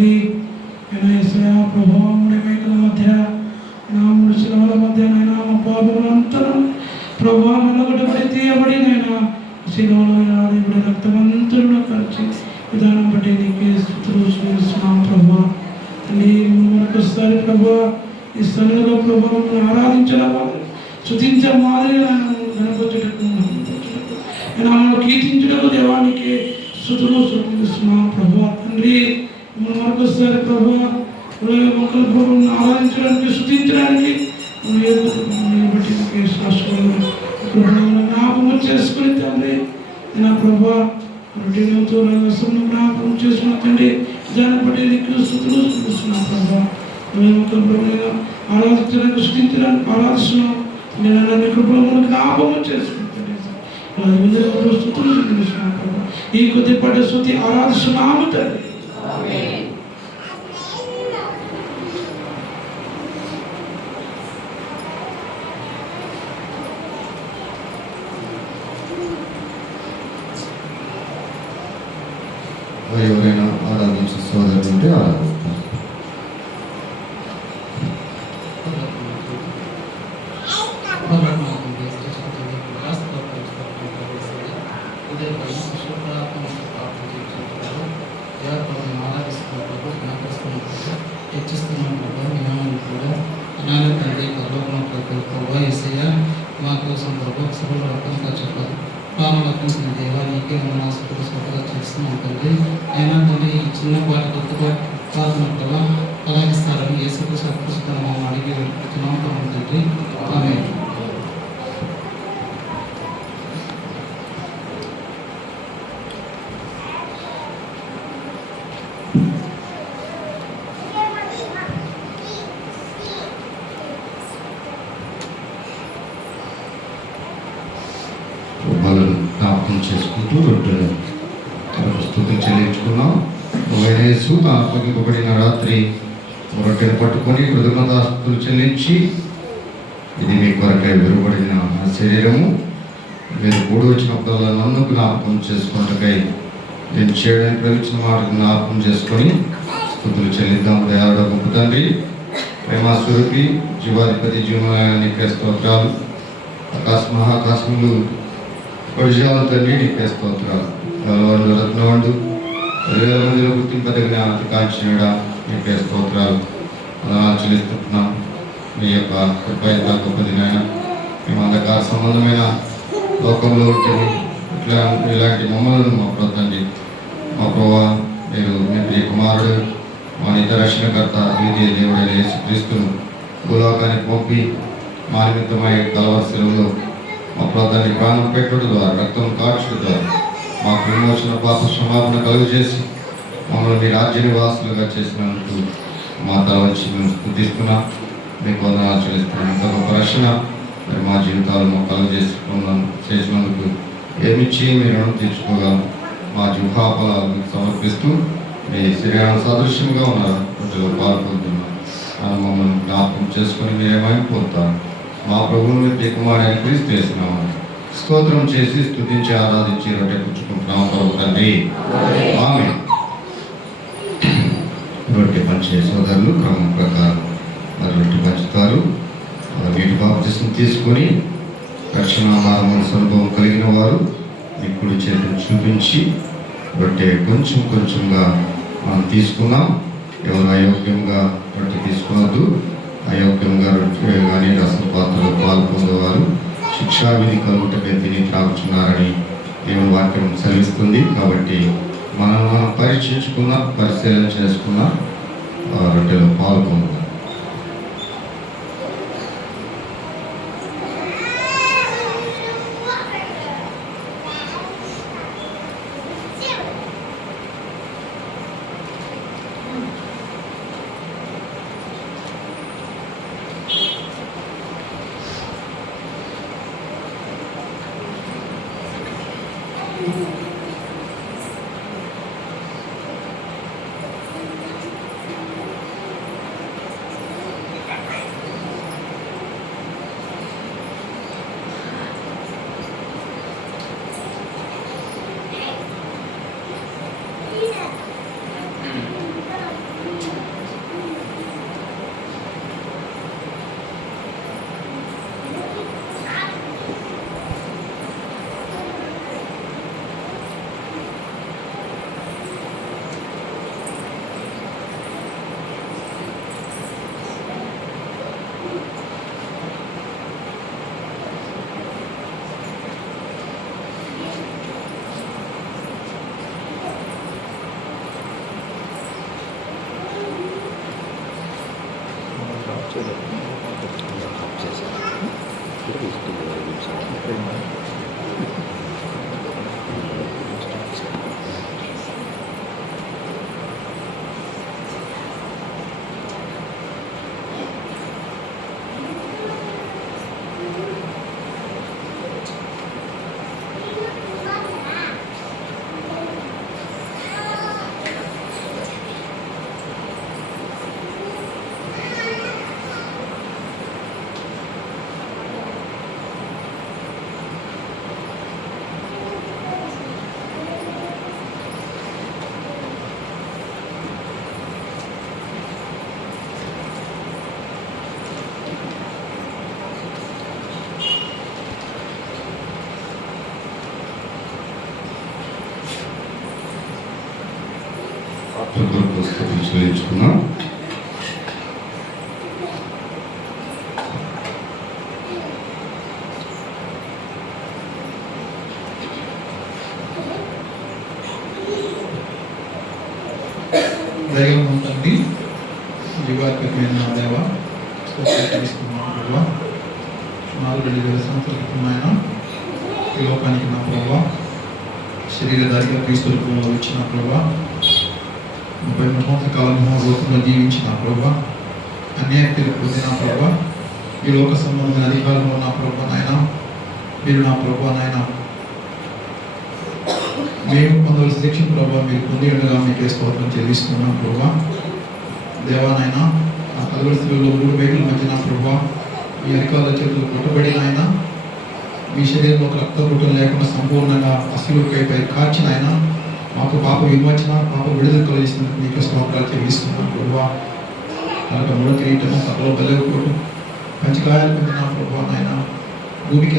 తండ్రి. యేసయ్యా ప్రభువా, మూడు మేకల మధ్య నా మూడు శిలవల మధ్య నైనా మా పాపములంతా ప్రభువా నల్లగొట్టబడి తీయబడి నైనా శిలవలో ఆడిబడి రక్తమంతులను ఖర్చు విధానం బట్టి నీకే స్తుతులు చెల్లిస్తున్నాం ప్రభువా. తండ్రి మరొకసారి ప్రభువా ఈ సన్నిధిలో ప్రభువా ఆరాధించడం స్తుతించే మాదిరిగా గణపరచుటకు నామమును కీర్తించుటకు దేవానికి స్తుతులు చెల్లిస్తున్నాం ప్రభువా. తండ్రి మరొకసారి ప్రభువా మొక్కల ప్రభువును ఆరాధించడానికి స్తుతించడానికి బట్టి జ్ఞాపకం చేసుకుని తండ్రి నా ప్రభా రొట్టెలతో జ్ఞాపకం చేసుకుని తండ్రి దాన్ని బట్టి నీకు స్తుతులు చెల్లిస్తున్నాం ప్రభా. మొక్కల ప్రభువును ఆరాధించడానికి స్తుతించడానికి ఆరాధిస్తున్నాం. నేను నీ కృపలను జ్ఞాపకం చేసుకుంటాను స్తుతులు చెల్లిస్తున్నాం ప్రభా. ఈ కొద్దిపాటి స్తుతి ఆరాధిస్తున్నాము తండ్రి. ఎవరైనా ఆరాధించే సోదరులు ఉంటే ఆరాధిస్తారు. మా కోసం ప్రభు సభలో రకంగా చెప్పారు ప్రాణులకించిన దేవా నీకే మన ఆసక్తి స్వతగా చేస్తున్నాం తండ్రి. అయినా తండ్రి ఈ చిన్నపాటి కొత్తపాటి ప్రార్థన ప్రభావ అలాగిస్తారని యేసుకు సత్కృష్ణ అడిగి వెళ్తున్నాం తండ్రి. ఆమేన్. వాళ్ళను జ్ఞాపకం చేసుకుంటూ రొట్టెలు స్తుతులు చెల్లించుకున్నాం. యేసు అప్పగింపబడిన రాత్రి రొట్టెలు పట్టుకొని కృతజ్ఞతాస్తుతులు చెల్లించి, ఇది మీ కొరకై విరువబడిన నా శరీరము, మీరు కూడి వచ్చినప్పుడల్లా నన్ను జ్ఞాపకం చేసుకున్నకై నేను చేయడానికి పిలిచిన మాట జ్ఞాపకం చేసుకొని స్తుతులు చెల్లిద్దాం. దయాళుడ గొప్ప తండ్రి, ప్రేమ స్వరూపి, జీవాధిపతి, జీవనానికి స్తోత్రాలు. మహాకాశములు పరిచయాలు తండ్రి నీకే స్తోత్రాలు. గలవాళ్ళు రత్నవండు 10,000 మందిలో గుర్తింపదగిన అతి కాంక్షణుడా నీకే స్తోత్రాలు. అలా చెల్లిస్తున్నాం. మీ యొక్క కృప ఎంత గొప్పది నాయన. మేము అంధకార సంబంధమైన లోకంలో ఉంటుంది ఇలాంటి మమ్మల్ని మా ప్రతండి మా ప్రభా, మీరు మీ ప్రియ కుమారుడు మా నిత్య రక్షణకర్త ద్వితీయ దేవుడైన యేసుక్రీస్తును భూలోకానికి పంపి మా నిమిత్తమై కలవరి సెలవులో మా ప్రాంతాన్ని ప్రాణం పెట్టుడు ద్వారా రక్తం కార్చుడు ద్వారా మాకు విమోచన పాప క్షమాపణ కలుగజేసి మమ్మల్ని మీ రాజ్య నివాసులుగా చేసినందుకు మా తల వచ్చి మేము స్తుతిస్తున్నాం. మీకు వందనాలు చెల్లిస్తున్నాం. ఇంత గొప్ప రక్షణ మరి మా జీవితాలు మాకు కలుగజేసుకున్నాను చేసినందుకు ఏమిచ్చి మీరు రుణం తీర్చుకోగలము. మా జీవపాపాలు మీకు సమర్పిస్తూ మీ శరీరాన్ని సదృశ్యంగా ఉన్నారు ప్రజలు పాల్గొంటున్నాం. మమ్మల్ని జ్ఞాపకం చేసుకొని మీరేమైనా పోతారు. మా ప్రభువుని మీ కుమారుడైన క్రీస్తు చేసినాము. స్తోత్రం చేసి స్తుతించి ఆరాధించి రొట్టె పుచ్చుకుంటున్నాం ప్రభు తండ్రి. ఆమేన్. రొట్టె పంచే సోదరులు క్రమం ప్రకారం మరి రొట్టె పంచుతారు. వీటి బాప్తిసం తీసుకొని రక్షణ మారమనసు అనుభవం కలిగిన వారు మీ కుడి చేతిని చూపించి రొట్టె కొంచెం కొంచెంగా మనం తీసుకున్నాం. ఎవరు అయోగ్యంగా రొట్టె తీసుకోవద్దు. అయోగ్యంగా రొట్టె కానీ రసపాత్రలో పాల్పొందేవారు శిక్షావిధి కలుగుటకై తిని త్రాగుతున్నారని దేవుని వాక్యం సెలవిస్తుంది. కాబట్టి మనం పరీక్షించుకున్న పరిశీలన చేసుకున్న రొట్టెలో పాల్గొందాం. స్తుతులు చెల్లించుకున్నాం. దైవం ఉంటుంది దివాకరమైన నా దేవ తీసుకున్నాను 4,000 సంవత్సరాల క్రితం ఆయన ఈ లోకానికి నా ప్రభావ శరీరధారిగా క్రీస్తు రూపంలో వచ్చిన ప్రభావ 33 సంవత్సరాల కాలంలో లోకంలో జీవించిన ప్రభావ అన్యాయం తీర్పు పొందిన ప్రభావ ఈ లోక సంబంధమైన అధికారంలో నా ప్రభావ నాయన మీరు నా ప్రభావ నాయన మేము పొందవలసిన శిక్షణ ప్రభావ మీరు పొంది ఉండగా మీకే స్తోత్రం చెల్లిస్తున్నాం ప్రభావ దేవానాయన ఆ కలవరిస్తులలో 3 మేకుల మధ్యన ప్రభావ మీ అధికారుల చేతులు కొట్టబడిన ఆయన మీ శరీరంలో ఒక రక్త రూటం లేకుండా సంపూర్ణంగా అసలుపై కాచిన ఆయన మాకు పాప విమోచన పాప విడుదల కలిగిస్తున్నందుకు మీకే స్తోత్రాలు చెల్లిస్తున్నాం ప్రభావ కనుక మూడో కిరీటము సకల బలవుకోవడం పంచకాయాలు పొందిన ప్రభావ నాయన భూమికి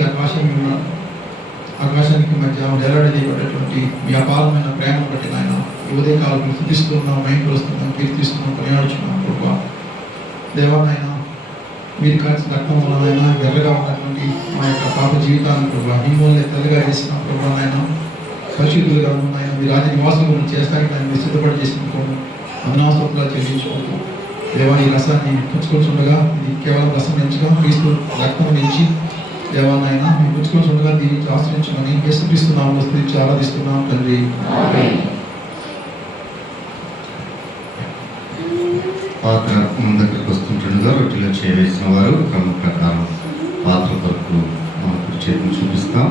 ఆకాశానికి మధ్య వేలాడదీయబడేటువంటి మీ అపారమైన ప్రేమ బట్టి నాయన ఈ ఉదయకాలం స్థుతిస్తున్నాం మైంపరుస్తున్నాం కీర్తిస్తున్నాం కొనియాడుచున్నాం ప్రభావ దేవానాయన మీరు కాల్సిన రక్తం వలన ఎర్రగా ఉన్నటువంటి మా యొక్క పాప జీవితాన్ని ప్రభావ మిమ్మల్ని తల్లిగా చేసిన ప్రభావ నాయన పరిశుద్ధులుగా ఉన్నాయన మీ రాజ నివాసం చేస్తానికి ఆయన మీరు సిద్ధపడి చేసినప్పుడు అన్నాసంగా చెల్లించుకుంటూ దేవా ఈ రసాన్ని పుచ్చుకొచ్చుండగా ఇది కేవలం రసం నుంచిగా క్రీస్తు రక్తం నుంచి దేవానాయన మేము పుచ్చుకొచ్చుండగా దీనికి ఆశ్రయించమని యేసుక్రీస్తున్నాం స్తుతించి ఆరాధిస్తున్నాం తండ్రి. పాత్ర ముందుకు వస్తుంటుండగా రొట్టెలో చేసిన వారు క్రమ ప్రకారం పాత్ర కొరకు మనకు చేతిని చూపిస్తాం.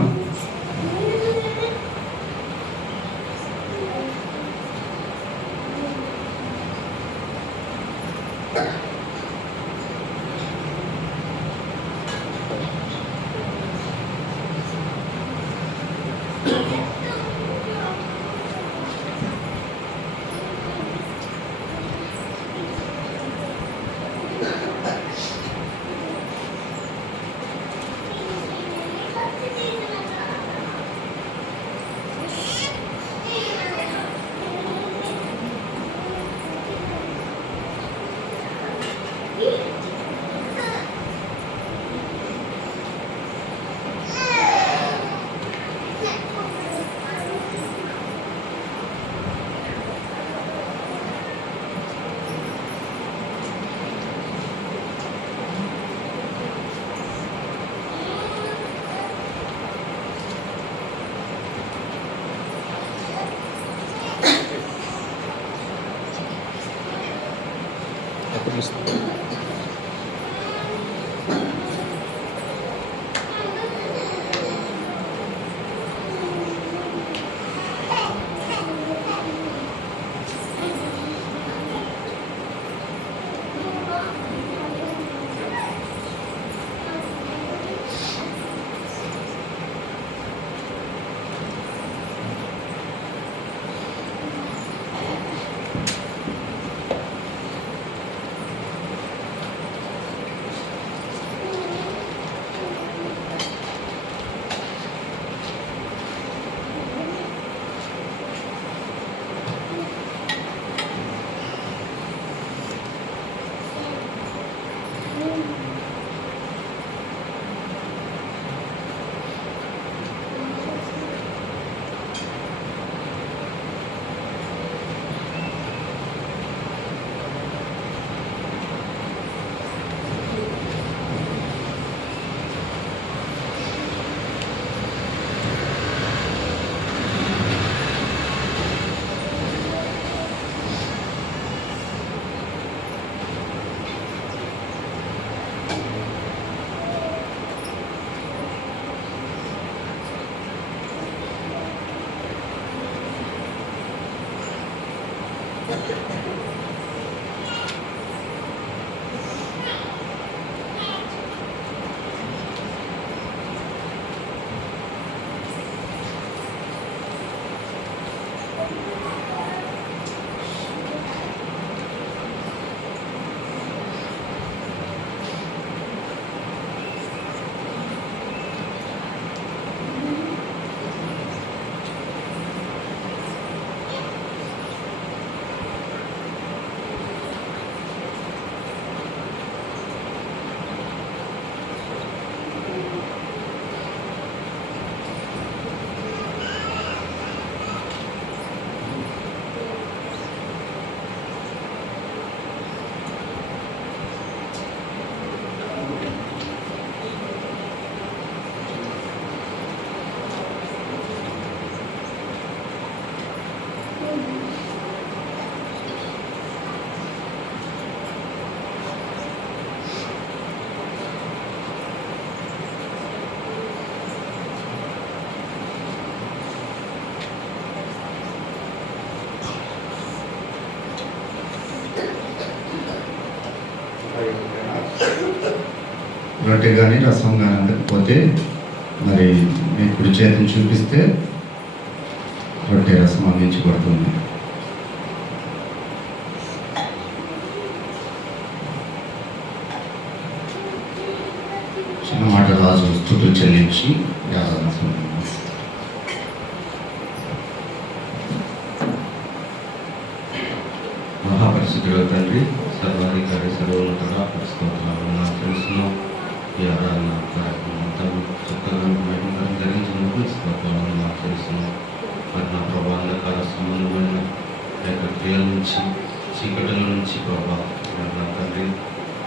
రొట్టె కానీ రసం కానీ అందకపోతే మరి మీ కుడి చేతిని చూపిస్తే రొట్టె రసం అందించబడుతుంది. చిన్న మాట రాజు స్తుతులు చెల్లించి యాదన మహాపరిశుద్ధుల తండ్రి, సర్వాధికారి, సర్వోన్నత పరిస్థితులను తెలుస్తున్నాం. ఈ ఆరాధన కార్యక్రమం అంతా చక్కగా ధరించినందుకు స్తోత్రాలను ఆచరిస్తున్నాం. మరి నా ప్రభా అంధకార సంబంధమైన యొక్క క్రియల నుంచి, చీకటిల నుంచి ప్రభా నా తండ్రి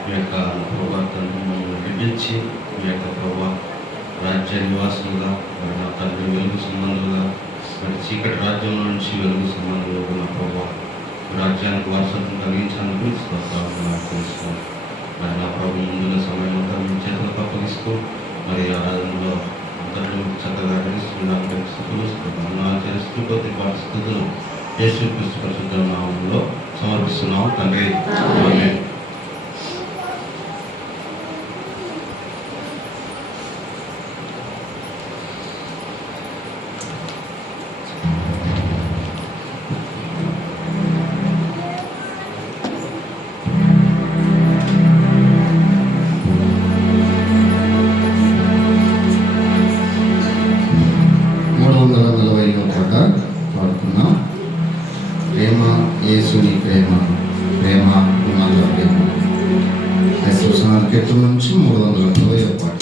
మీ యొక్క ప్రభా తండ్రి మమ్మల్ని విడిపించి మీ యొక్క ప్రభా రాజ్య నివాసులుగా మరి నా తండ్రి వెలుగు సంబంధులుగా మరి చీకటి రాజ్యంలో నుంచి వెలుగు సంబంధులుగా నా ప్రభా రాజ్యానికి వారసత్వం కలిగించినందుకు స్తోత్రాలను ఆచరిస్తున్నాం. మరి నా ప్రభు ముందున్న సమయం అంతా మీ చేతులకు అప్పగిస్తూ మరి ఆరాధనలో అందరూ చక్కగా గ్రహిస్తున్నారు. స్థుతులు ఆచరిస్తూ కొద్ది పరిస్థితులు యేసుక్రీస్తు పరిశుద్ధ నామములో సమర్పిస్తున్నాం తండ్రి. ఆమేన్. ప్రేమ యేసుని ప్రేమ, ప్రేమ విమానుల ప్రేమ. యశ్వసనాల కీర్తన నుంచి 340వ పాట.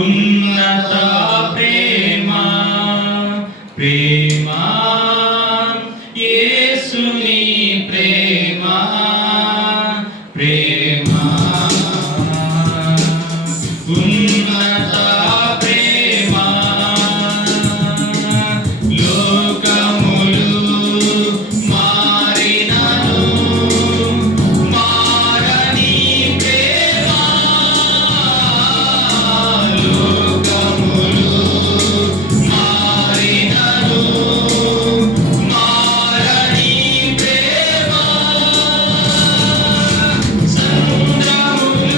ఉన్నత ప్రేమ, ప్రేమ యేసుని ప్రేమ, ప్రేమ ఉన్నత ప్రేమ. లోకములు మారినను మారని ప్రేమ, లోకములు మారినను మారని ప్రేమ. సముద్రముల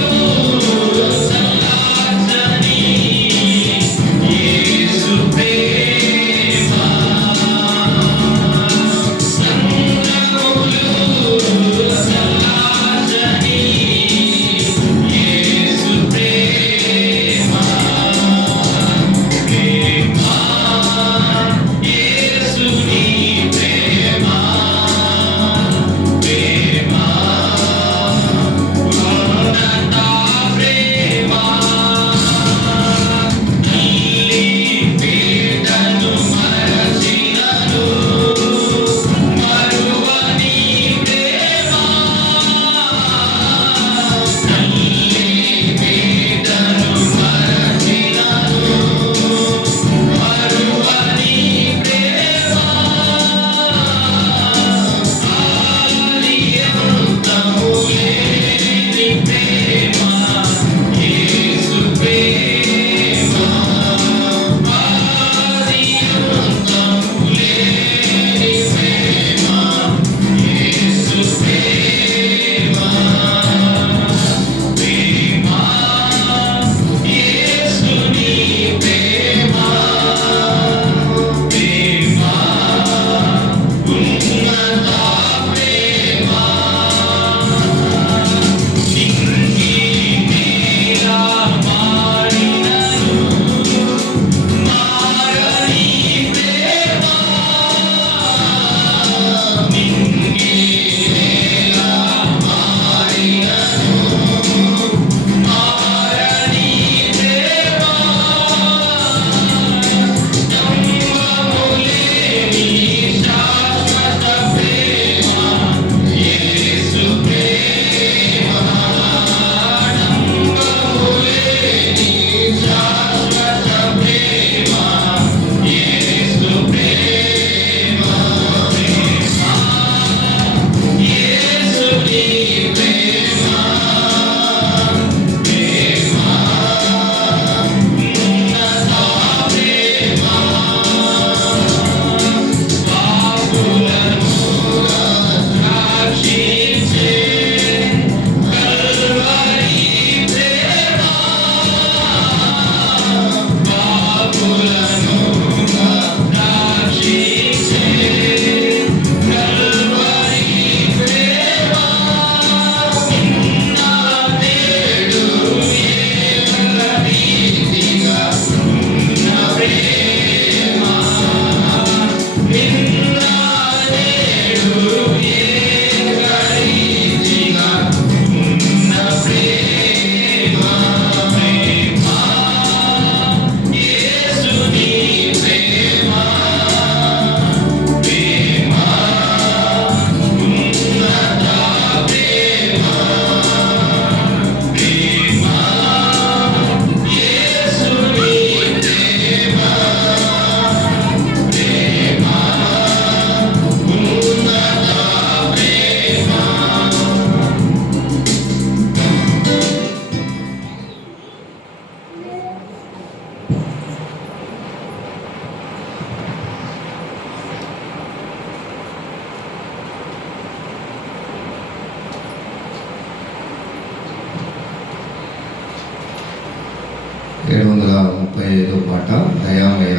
735 పాట దయామయ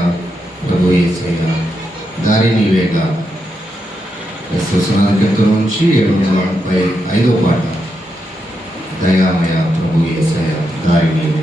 ప్రభు యేసయ్య దారి నీవేగా. సునాద కీర్తన నుంచి 735 పాట దయామయ ప్రభు యేసయ్య దారి నీవే.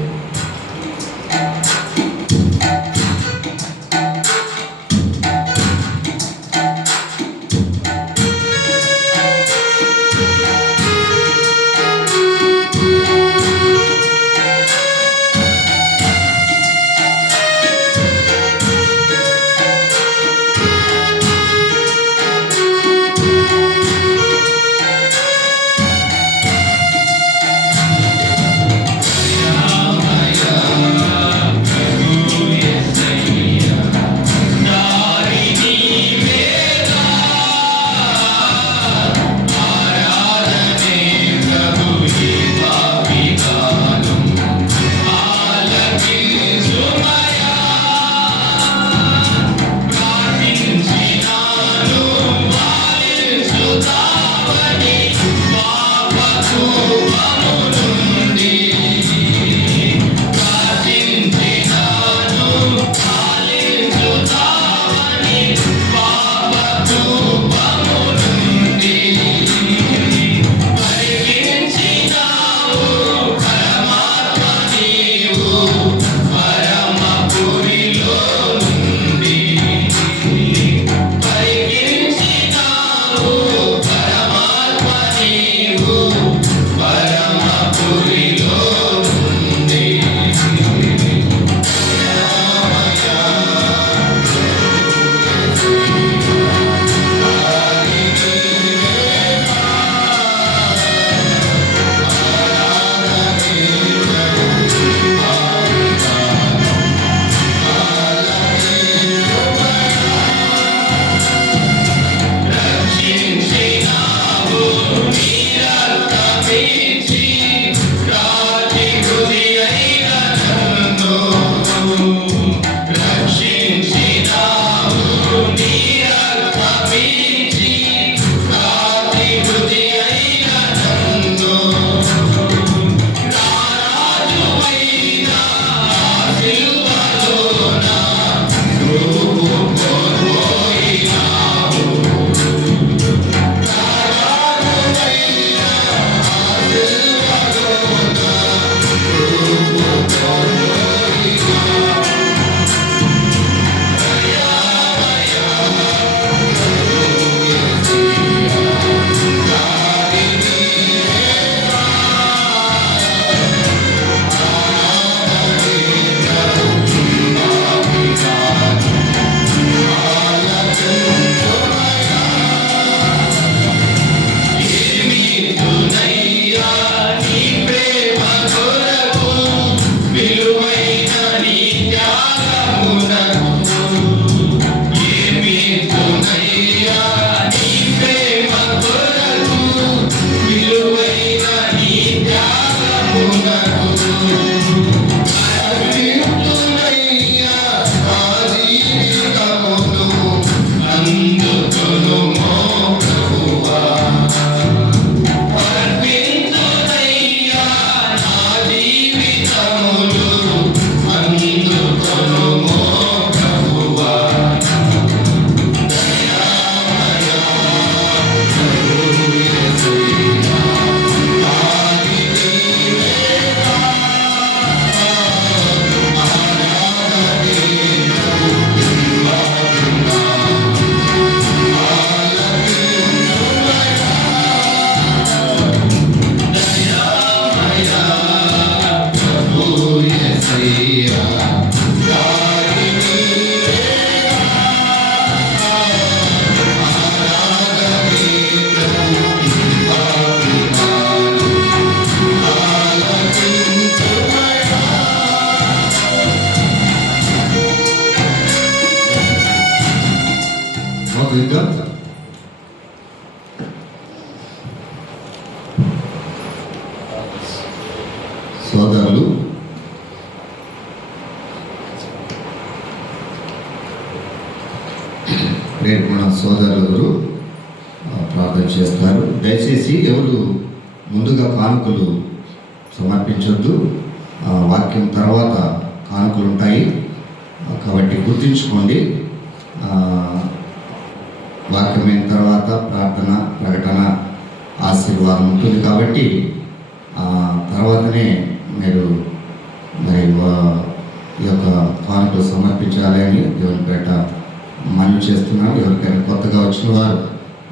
సోదరులు రేపు మన సోదరులు ప్రార్థన చేస్తారు. దయచేసి ఎవరు ముందుగా కానుకలు సమర్పించొద్దు. వాక్యం తర్వాత కానుకలు ఉంటాయి. కాబట్టి గుర్తుంచుకోండి. వాక్యమైన తర్వాత ప్రార్థన, ప్రకటన, ఆశీర్వాదం ఉంటుంది. కాబట్టి తర్వాతనే మీరు మరి ఈ యొక్క కానుకలు సమర్పించాలి అని దేవుని పేట మనవి చేస్తున్నాను. ఎవరికైనా కొత్తగా వచ్చిన వారు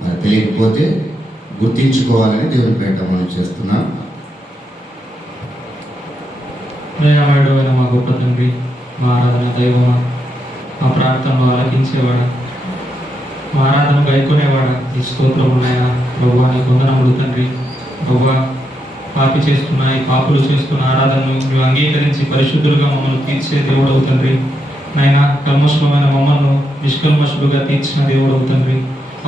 మరి తెలియకపోతే గుర్తించుకోవాలని దేవుని పేట మనవి చేస్తున్నాను. దయామయుడు అయిన మా గొప్ప తండ్రి, మా ఆరాధన దైవమా, మా ప్రార్థనలో ఆలకించేవాడా, మా ఆరాధన గైకొనేవాడా, ఈ స్తోత్రములైన ప్రభువా నీకు వందనములు తండ్రి. ప్రభువా పాపి చేస్తున్న ఈ పాపులు చేస్తున్న ఆరాధనను నువ్వు అంగీకరించి పరిశుద్ధులుగా మమ్మల్ని తీర్చే దేవుడవు తండ్రి. నాయన కల్మషమైన మమ్మల్ని నిష్కల్మషులుగా తీర్చిన దేవుడవు తండ్రి.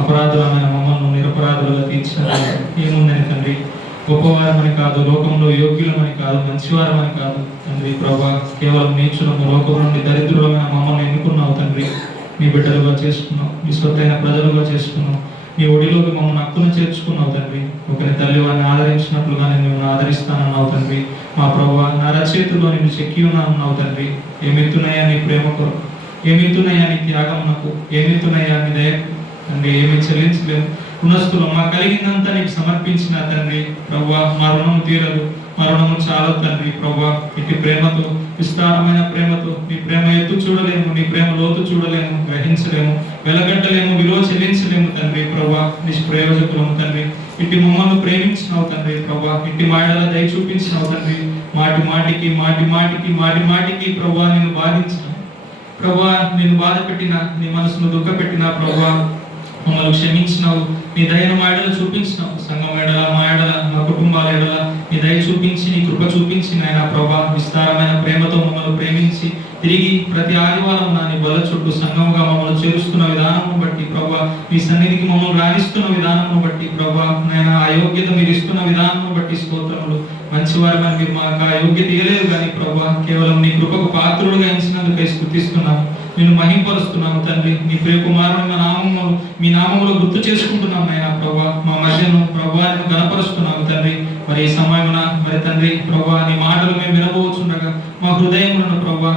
అపరాధులమైన మమ్మల్ని నిరపరాధులుగా తీర్చిన ఏముందని తండ్రి. గొప్పవారమని కాదు, లోకంలో యోగ్యులమని కాదు, మంచివారమని కాదు తండ్రి. ప్రభా కేవలం నీచులము, లోకం నుండి దరిద్రులమైన మమ్మల్ని ఎన్నుకున్నావు తండ్రి. నీ బిడ్డలుగా చేసుకున్నావు, నీ సొత్తైన ప్రజలుగా చేసుకున్నావు. నీ ఒడిలోకి మమ్మల్ని హక్కును చేర్చుకున్నావు తండ్రి. ఒకరి తల్లి వారిని ఆదరించినట్లుగానే నువ్వు ఆదరిస్తానన్నావు తండ్రి. మా ప్రభా నా రచయితలో నిన్ను చెక్కి ఉన్నావు తండ్రి. ఏమిత్తునయ్యా నీ ప్రేమ కొరకు, ఏమిత్తునయ్యా నీ త్యాగం నాకు, ఏమిత్తునయ్యా నీ దయ తండ్రి. ఏమి చెల్లించలేము. రుణస్థులు మా కలిగిందంతా నీకు సమర్పించిన తండ్రి. ప్రభా మా రుణము తీరదు, మా రుణము చాలదు తండ్రి. ప్రభా ఇటు ప్రేమతో, విస్తారమైన ప్రేమతో నీ ప్రేమ ఎత్తు చూడలేము, నీ ప్రేమ లోతు చూడలేము, గ్రహించలేము, వెలగట్టలేము, విలువ చెల్లించలేము తండ్రి. ప్రభా నిష్ప్రయోజకులము తండ్రి. ఇటు మమ్మల్ని ప్రేమించినావు తండ్రి. ప్రభా ఇటు మాటల దయ చూపించినావు తండ్రి. మాటి మాటికి ప్రభా నిన్ను బాధించిన ప్రభా, నిన్ను బాధ పెట్టిన, నీ మనసును దుఃఖ పెట్టిన ప్రభా మమ్మల్ని క్షమించినావు. నీ దయను మా ఎడల చూపించినావు. సంఘం ఎడల, మా ఎడల, మా కుటుంబాల ఎడల నీ దయ చూపించి, నీ కృప చూపించి నాయన ప్రభా విస్తారమైన ప్రేమతో మమ్మల్ని ప్రేమించి తిరిగి ప్రతి ఆదివారం నా నీ బల చుట్టూ సంఘముగా మమ్మల్ని చేరుస్తున్న విధానం బట్టి ప్రభా, మీ సన్నిధికి మమ్మల్ని రాణిస్తున్న విధానం బట్టి ప్రభా, నాయన ఆ యోగ్యత మీరు ఇస్తున్న విధానం బట్టి స్తోత్రములు. మంచివారమని మీరు మాకు ఆ యోగ్యత ఇవ్వలేదు కానీ ప్రభా, కేవలం నీ కృపకు పాత్రుడుగా ఎంచినందుకై స్తుతిస్తున్నాము, నిన్ను మహింపరుస్తున్నాము తండ్రి. నీ ప్రియ కుమారుని మీ నామములో గుర్తు చేసుకుంటున్నాం నాయన ప్రభా. మా మధ్యను ప్రభా నిన్ను గణపరుస్తున్నాము తండ్రి. మరి ఈ సమయమున మరి తండ్రి ప్రభా నీ మాటలు మేము వినబోచుండగా మా హృదయములను ప్రభా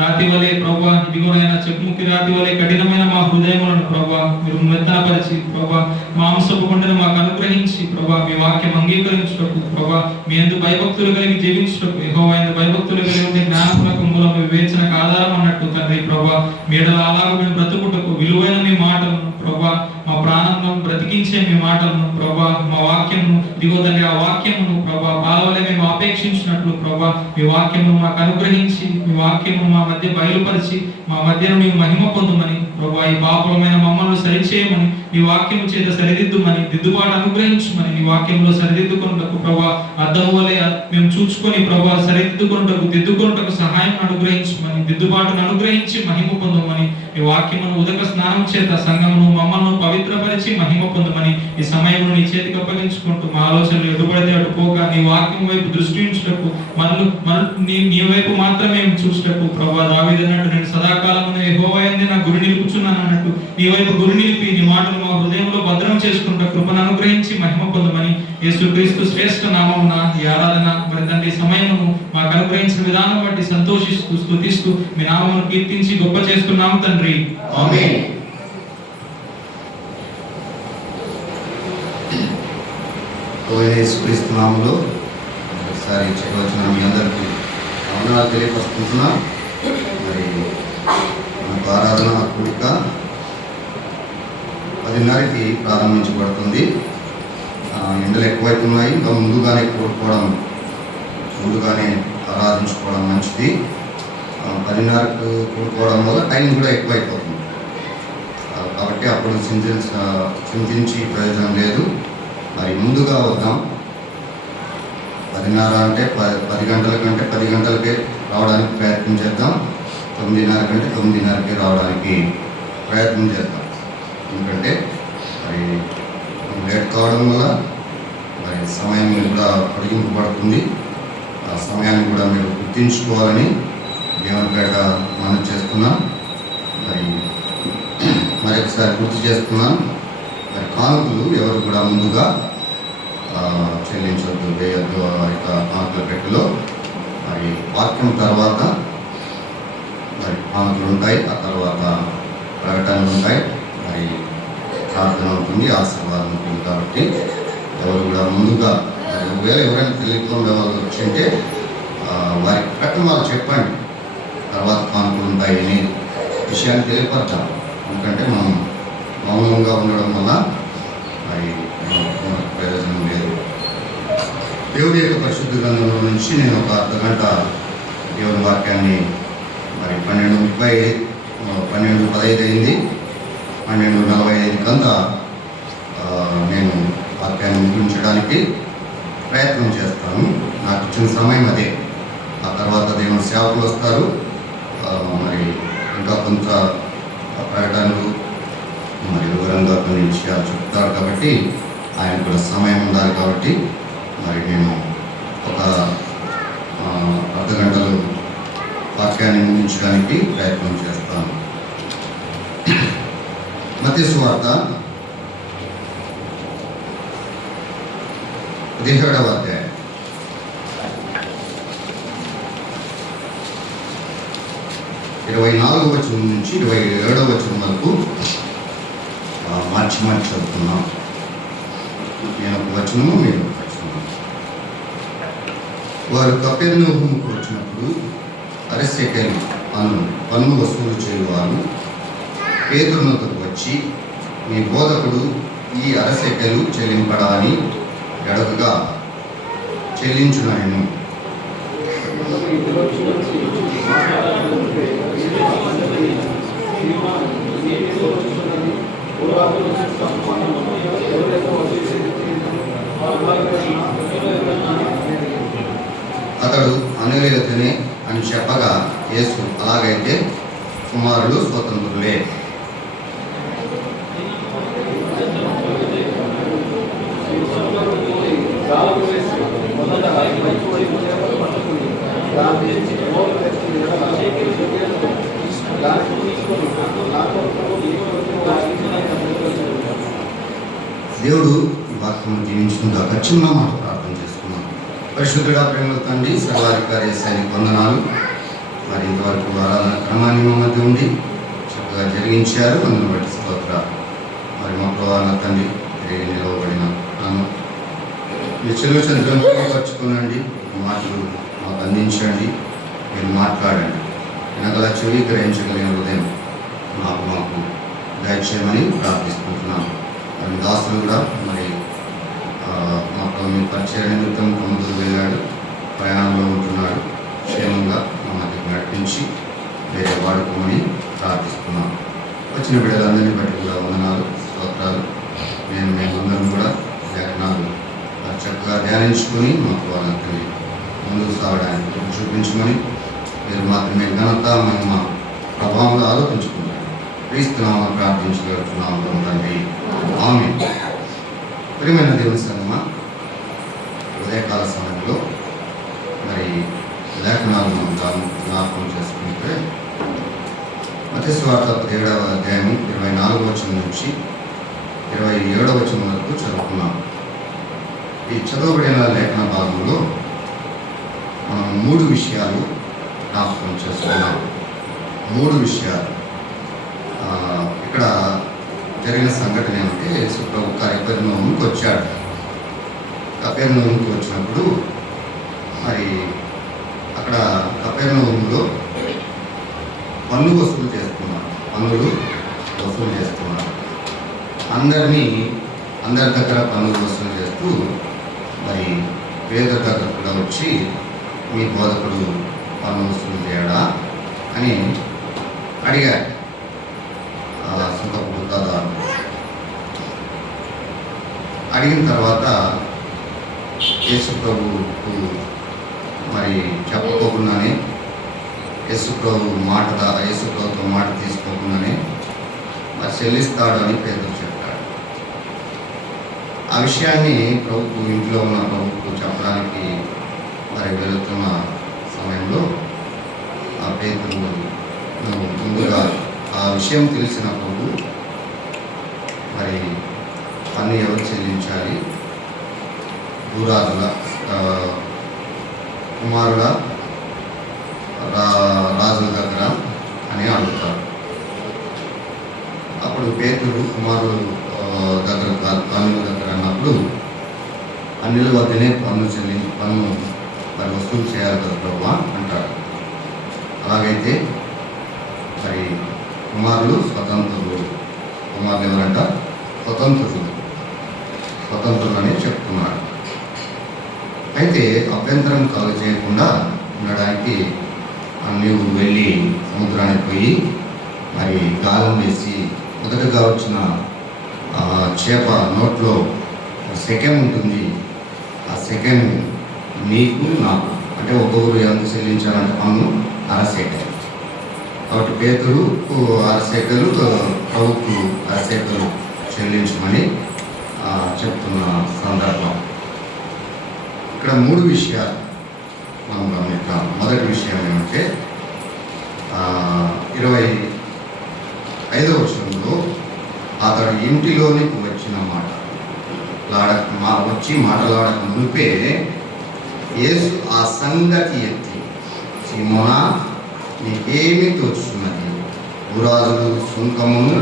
రాతి వలె ప్రభా, ఇదిగోనైనా చెప్పుముక్కి రాతి వలె కఠినమైన మా హృదయములను ప్రభా మీరు మెత్తనపరిచి ప్రభా మాంసపు కొండను మాకు అనుగ్రహించి ప్రభా మీ వాక్యం అంగీకరించుటకు ప్రభా మీ యందు భయభక్తులు కలిగి జీవించుటకు, యెహోవా యందు భయభక్తులు కలిగి ఉండే జ్ఞానములకు మూలం వివేచనకు ఆధారం అన్నట్టు తండ్రి ప్రభా మీడల అలాగ మేము బ్రతుకుటకు విలువైన మీ మాటలను ప్రభా, మా ప్రాణంలో బ్రతికించే మీ మాటలను ప్రభా, మా వాక్యము ఇదిగో తండ్రి ఆ వాక్యమును ప్రభా పాలవలే మేము అపేక్షించినట్లు ప్రభా మీ వాక్యమును మాకు అనుగ్రహించి, మీ వాక్యము మా మధ్య బయలుపరిచి మా మధ్యను మేము మహిమ పొందుమని ప్రభా, ఈ పాపలమైన మమ్మల్ని సరిచేయమని, నీ వాక్యము చేత సరిదిద్దుమని, దిద్దుబాటు అనుగ్రహించమని, నీ వాక్యంలో సరిదిద్దుకొనుటకు ప్రభా అద్దము వలె మేము చూచుకొని ప్రభా దిద్దుకొనుటకు సహాయం అనుగ్రహించమని, దిద్దుబాటును అనుగ్రహించి మహిమ పొందమని, ఈ వాక్యమును ఉదక స్నానం చేత సంఘమును మమ్మల్ని పవిత్రపరిచి మహిమ పొందమని ఈ సమయంలో నీ చేతికి అప్పగించుకుంటూ మా ఆలోచనలు ఎటుపడితే అటు పోక నీ వాక్యం వైపు దృష్టి ఉంచుటకు నీ వైపు మాత్రమే చూసుటకు ప్రభా దావీదు అన్నట్టు నేను సదాకాలమును యెహోవా యందు నా గురి నిలుపుచున్నాను అన్నట్టు నీ వైపు గురి నిలిపి నీ మాటలు మా హృదయంలో భద్రం చేసుకుంటూ కృపను అనుగ్రహించి మహిమ పొందమని యేసుక్రీస్తు శ్రేష్ఠ నామమున ఈ ఆరాధన మరి తండ్రి సమయమును మాకు అనుగ్రహించిన విధానం బట్టి సంతోషిస్తూ స్తుతిస్తూ మీ నామమును కీర్తించి గొప్ప చేస్తున్నాము తండ్రి. ఆమేన్. యేసుక్రీస్తు నామములో ఒకసారి చెప్పవచ్చిన మీ అందరికీ వందనాలు తెలియపరుచుకుంటున్నా. మరి మనకు ఆరాధన కూడిక 10:30కి ప్రారంభించబడుతుంది. ఎండలు ఎక్కువైతున్నాయి. ఇంకా ముందుగానే ఆరాధించుకోవడం మంచిది. 10:30కు కూడుకోవడం వల్ల టైం కూడా ఎక్కువైపోతుంది. కాబట్టి అప్పుడు చింతించి ప్రయోజనం లేదు. మరి ముందుగా వద్దాం. 10:30 అంటే 10 గంటల కంటే 10 గంటలకే రావడానికి ప్రయత్నం చేద్దాం. 9:30 కంటే 9:30కే రావడానికి ప్రయత్నం చేద్దాం. ఎందుకంటే మరి లేట్ కావడం వల్ల మరి సమయం కూడా పొడిగింపబడుతుంది. ఆ సమయాన్ని కూడా మీరు గుర్తించుకోవాలని దేవునిపేట మనం చేస్తున్నాం. మరొకసారి గుర్తు చేస్తున్నాం. మరి కానుకలు ఎవరు కూడా ముందుగా చెల్లించవద్దు, వేయద్దు. ఆ యొక్క కానుకల పెట్టెలో మరి వాక్యం తర్వాత కానుకలు ఉంటాయి, ఆ తర్వాత ప్రకటనలు ఉంటాయి, మరి ప్రార్థన ఉంటుంది, ఆశీర్వాదం ఉంటుంది. కాబట్టి ఎవరు కూడా ముందుగా ఒకవేళ ఎవరైనా తెలియకుండా వాళ్ళు వచ్చింటే వారికి ప్రకటన వాళ్ళు చెప్పండి, తర్వాత కానుకలు ఉంటాయి అని విషయాన్ని తెలియపడతాం. ఎందుకంటే మనం మౌనంగా ఉండడం వల్ల మరి మనకు ప్రయోజనం లేదు. దేవుడి యొక్క పరిశుద్ధ గ్రంథంలో నుంచి నేను ఒక అర్ధగంట దేవుని వాక్యాన్ని మరి 12:15 అయింది, 12:45 కంతా నేను వాక్యాన్ని ముగించడానికి ప్రయత్నం చేస్తాను. నాకు ఇచ్చిన సమయం అదే. ఆ తర్వాత దేవుని సేవకులు వస్తారు, మరి ఇంకా కొంత ప్రకటనలు మరి వివరంగా కొన్ని విషయాలు చెప్తారు. కాబట్టి ఆయన కూడా సమయం ఉండాలి. కాబట్టి మరి నేను ఒక అర్ధగంటలు వాక్యాన్ని ముగించడానికి ప్రయత్నం చేస్తాను. మత్తయి సువార్త 17వ అధ్యాయం 24వ వచనం నుంచి 27వ వచనం వరకు మార్చి చదువుతున్నాం. నేను ఒక వచనము, మీరు ఒక వచనము. వారు కపెర్నహూముకు వచ్చినప్పుడు అరసెకెలు పన్ను వసూలు చేయువారు పేతురునొద్దకు వచ్చి, మీ బోధకుడు ఈ అరసెకెలు చెల్లింపడా అని గడపగా చెల్లించునను. అతడు అనువేదనే అని చెప్పగా యేసు, అలాగైతే కుమారులు స్వతంత్రులే. దేవుడు ఈ వాక్యం జీవించుకుందాక చిన్న మాట ప్రార్థన చేసుకున్నాం. పరిశుద్ధుడా, ప్రేమల తండ్రి, సర్వాధికారి యేసయ్యకు వందనాలు. మరి ఇంతవరకు ఆరాధన క్రమాన్ని మా మధ్య ఉండి చక్కగా జరిగించారు, అందును బట్టి స్తోత్రాలు. మరి మా ప్రభావ తండ్రి తిరిగి నిలవబడిన నన్ను మీ చెల్లు చంద్రుపరచుకోనండి, మాటలు మాకు అందించండి, మీరు మాట్లాడండి. వెనకల చెవి గ్రహించగలిగిన హృదయం మాకు దయచేయమని ప్రార్థిస్తున్నాను. మరి దాసులు కూడా మరి మాకు మీ పరిచయ నిమిత్తం తొమ్మిది వెళ్ళాడు, ప్రయాణంలో ఉంటున్నాడు, క్షేమంగా మా మధ్యకు నడిపించి వేరే వాడుకోమని ప్రార్థిస్తున్నాను. వచ్చిన బిడ్డలందరినీ బట్టి కూడా వందనాలు, స్తోత్రాలు. మేమందరం కూడా లేఖనాలు చక్కగా ధ్యానించుకొని మాకు వాళ్ళకి ముందుకు సాగడానికి చూపించమని మీరు మాత్రమే ఘనత మహిమ ప్రభావంలో ఆరోపించుకుంటారు. క్రీస్తునామమున ప్రార్థించగలుగుతున్నాము తండ్రి, ఆమేన్. ప్రియమైన దేవుని సంగమా, ఉదయకాల సమయంలో మరి లేఖనాలు మనం జ్ఞాపకం చేసుకుంటే మత్తయి సువార్త 17వ అధ్యాయం 24వ వచనం నుంచి 27వ వచనం వరకు చదువుకున్నాం. ఈ చదవబడిన లేఖన భాగంలో మనం 3 విషయాలు జ్ఞాపకం చేసుకున్నాం. 3 విషయాలు. ఇక్కడ జరిగిన సంఘటన ఏమంటే, యేసు ప్రభు కపెర్నహూముకు వచ్చాడు. కపెర్నహూముకు వచ్చినప్పుడు మరి అక్కడ కపెర్నహూములో పన్నులు వసూలు చేస్తున్నారు. అందరి దగ్గర పన్నులు వసూలు చేస్తూ మరి పేదల దగ్గర కూడా వచ్చి, మీ బోధకుడు పన్ను వసూలు చేయడా అని అడిగారు సుంకపు గుత్తదారు. అడిగిన తర్వాత యేసు ప్రభువుకు మరి చెప్పకోకుండానే యేసు ప్రభుతో మాట తీసుకోకుండానే మరి చెల్లిస్తాడు అని పేదలు చెప్పాడు. ఆ విషయాన్ని ప్రభుకు, ఇంట్లో ఉన్న ప్రభుకు చెప్పడానికి మరి వెళుతున్న సమయంలో ఆ పేదలు ముందుగా ఆ విషయం తెలిసిన ప్రభు మరి పన్ను ఎవరు చెల్లించాలి, దూరాదుల కుమారుల రాజుల దగ్గర అని పేతురు కుమారుడు దగ్గర పన్నుల దగ్గర అన్నప్పుడు అన్నిల వద్దనే పన్ను మరి వసూలు చేయాలి కదా ప్రభువా అంటాడు. అలాగైతే మరి కుమారులు స్వతంత్రులు, కుమారులు ఎవరంట? స్వతంత్రులని చెప్తున్నాడు. అయితే అభ్యంతరం కలుగజేయకుండా ఉండడానికి నీవు వెళ్ళి సముద్రానికి పోయి మరి గాలం వేసి మొదటగా వచ్చిన చేప నోట్లో సెకండ్ ఉంటుంది. ఆ సెకండ్ నీకు నాకు అంటే ఒక్కొక్కరు ఎంత చెల్లించాలంటే పన్ను 1/2 సెకలు. కాబట్టి పేతురు 6 సెకలు, ప్రభుకు 6 సెకలు చెల్లించమని చెప్తున్న సందర్భం. ఇక్కడ 3 విషయాలు మనం గమనిద్దాం. మొదటి విషయం ఏమంటే 25వ వచనంలో అతడు ఇంటిలోనికి వచ్చిన వచ్చి మాటలాడక మునిపే యేసు ఆ సంగతి ఎత్తి, సీమోనా నీకేమి తోచున్నది? భూరాజులు సుంకమును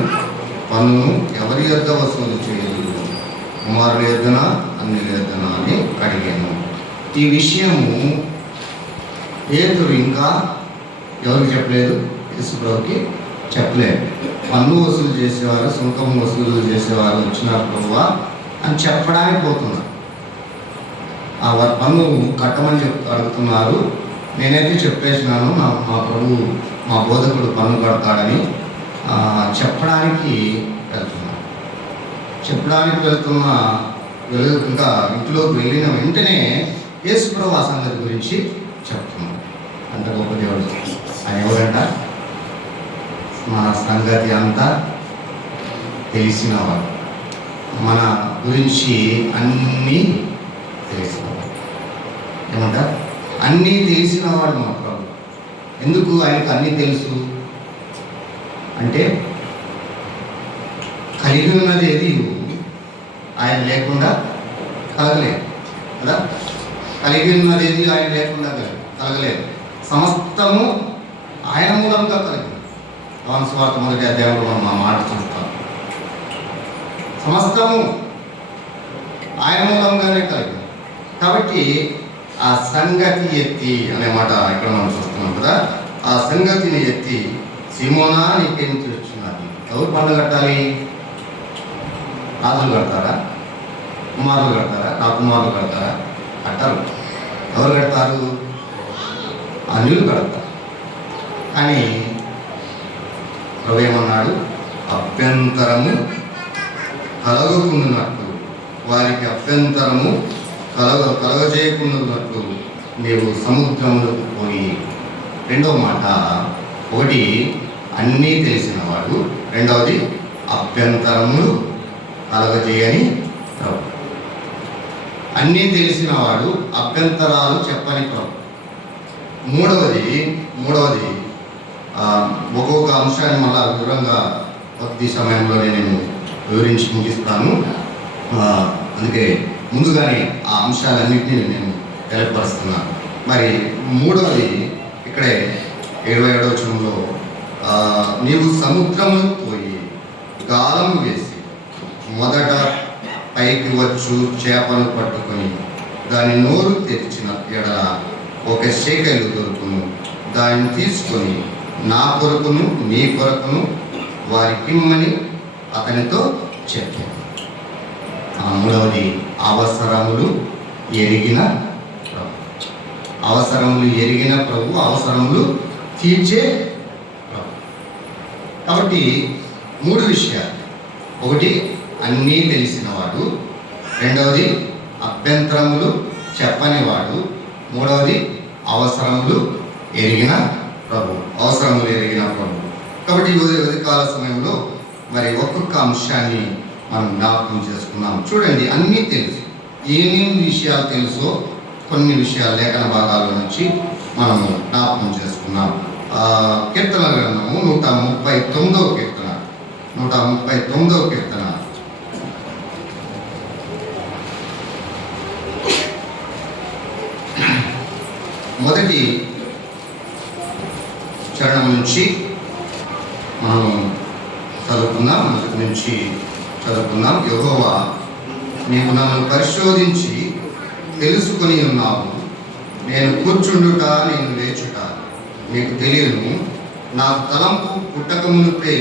పన్నును ఎవరి యొద్ద వసూలు చేయలేదు, కుమారుల యొద్దనా అన్యుల యొద్దనా అని అడిగాను. ఈ విషయము పేతురు ఇంకా ఎవరికి చెప్పలేదు? యేసుప్రభుకి చెప్పలేదు. పన్ను వసూలు చేసేవారు, సుంకం వసూలు చేసేవారు వచ్చినారు ప్రభువా అని చెప్పడానికి పోతున్నారు. వారి పన్ను కట్టమని అడుగుతున్నారు. నేనైతే చెప్పేసినాను మా ప్రభు మా బోధకుడు పన్ను కడతాడని చెప్పడానికి వెళ్తున్నా ఇంకా ఇంట్లోకి వెళ్ళిన వెంటనే యేసుప్రభు ఆ సంగతి గురించి చెప్తున్నాడు. అంత గొప్ప దేవుడు ఆయన ఎవరంట? మన సంగతి అంతా తెలిసినవాడు, మన గురించి అన్నీ తెలిసినవాడు. ఏమంట? అన్నీ తెలిసినవాడు మా ప్రభు. ఎందుకు ఆయనకు అన్నీ తెలుసు అంటే కలిగి ఉన్నది ఏది ఆయన లేకుండా కలగలేదు కదా. కలిగి ఉన్నది ఏది ఆయన లేకుండా కలగలేదు. సమస్తము ఆయన మూలంగా కలిగింది. యోహాను సువార్త 1వ అధ్యాయంలో మనం ఆ మాట చూస్తాం. సమస్తము ఆయన మూలంగానే కలిగింది. కాబట్టి ఆ సంగతి ఎత్తి అనే మాట ఇక్కడ మనం చూస్తున్నాం కదా. ఆ సంగతిని ఎత్తి, సీమోనా నీకేం చూస్తున్నది? ఎవరు పన్ను కట్టాలి? రాజులు కడతారా? కుమారులు కడతారా? నా కుమారులు కడతారా? కట్టారు. ఎవరు కడతారు? అన్యులు కడతారు. కానీ ప్రభు ఏమన్నాడు? అభ్యంతరము కలగకున్నట్టు, వారికి అభ్యంతరము కలగజేయకున్నట్టు నీవు సముద్రములకు పోయి. రెండవ మాట, ఒకటి అన్నీ తెలిసినవాడు, రెండవది అభ్యంతరములు కలగజేయని ప్రభు. అన్నీ తెలిసినవాడు, అభ్యంతరాలు చెప్పని ప్రభు. మూడవది ఒక్కొక్క అంశాన్ని మళ్ళా వివరంగా కొద్ది సమయంలో నేను వివరించి ముగిస్తాను. అందుకే ముందుగానే ఆ అంశాలన్నింటినీ నేను తెలియపరుస్తున్నాను. మరి మూడవది ఇక్కడే 27వ వచనంలో నీవు సముద్రము పోయి గాలం వేసి మొదట పైకి వచ్చు చేపను పట్టుకొని దాని నోరు తెరిచిన ఎడల 1 షేకెలు దొరుకును. దాన్ని తీసుకొని నా కొరకును నీ కొరకును వారికిమ్మని అతనితో చెప్పాను. మూడవది అవసరములు ఎరిగిన ప్రభు. అవసరములు ఎరిగిన ప్రభు, అవసరములు తీర్చే ప్రభు. కాబట్టి 3 విషయాలు. ఒకటి అన్నీ తెలిసినవాడు, రెండవది అభ్యంతరములు చెప్పనివాడు, మూడవది అవసరములు ఎరిగిన ప్రభు. కాబట్టి ఈ ఉదయకాల సమయంలో మరి ఒక్కొక్క అంశాన్ని మనం జ్ఞాపకం చేసుకున్నాం. చూడండి, అన్నీ తెలుసు. ఏమేమి విషయాలు తెలుసో కొన్ని విషయాలు లేఖన భాగాల నుంచి మనము జ్ఞాపకం చేసుకున్నాం. కీర్తన గ్రంథము 139వ కీర్తన. మొదటి చరణం నుంచి మనం చదువుకుందాం. మొదటి నుంచి చదువుకుందాం. యెహోవా, నీవు నన్ను పరిశోధించి తెలుసుకొని ఉన్నావు. నేను కూర్చుండుట, నేను లేచుట నీకు తెలియను. నా తలంపు పుట్టక మునిపే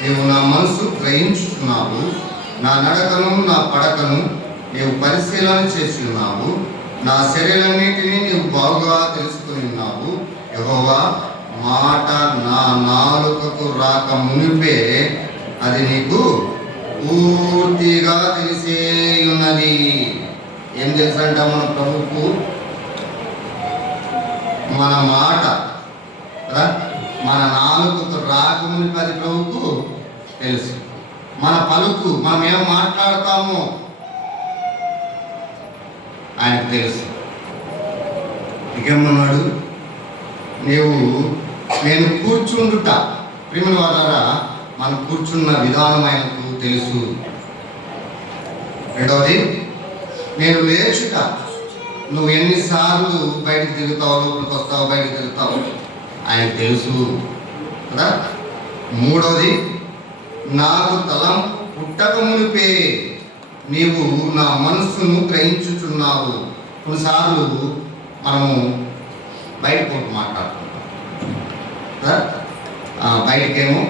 నీవు నా మనసు గ్రహించుకున్నావు. నా నడకను, నా పడకను నీవు పరిశీలన చేసి ఉన్నావు. నా చర్యలన్నిటినీ నీవు బాగుగా తెలుసుకుని ఉన్నావు. యెహోవా, మాట నా నాలుకకు రాక మునిపే అది నీకు పూర్తిగా తెలిసే ఉన్నది. ఏం తెలుసంట మన ప్రభువుకు? మన మాట కదా, మన నాలుకకు రాక మునిపే అది ప్రభువుకు తెలుసు. మన పలుకు, మనం ఏం మాట్లాడతామో ఆయనకు తెలుసు. ఇంకేమన్నాడు? నేను కూర్చుండుట. ప్రియమైన వాళ్ళారా, మనం కూర్చున్న విధానం ఆయనకు తెలుసు. రెండవది, నేను లేచుట. నువ్వు ఎన్నిసార్లు బయటకు తిరుగుతావు, లోపలికి వస్తావు, బయటకు తిరుగుతావు, ఆయనకు తెలుసు కదా. మూడవది, నాకు తలం పుట్టక మునిపే నీవు నా మనస్సును గ్రహించుచున్నావు. కొన్నిసార్లు మనము బయట ఒకటి మాట్లాడుతుంటాం కదా, బయటకేమో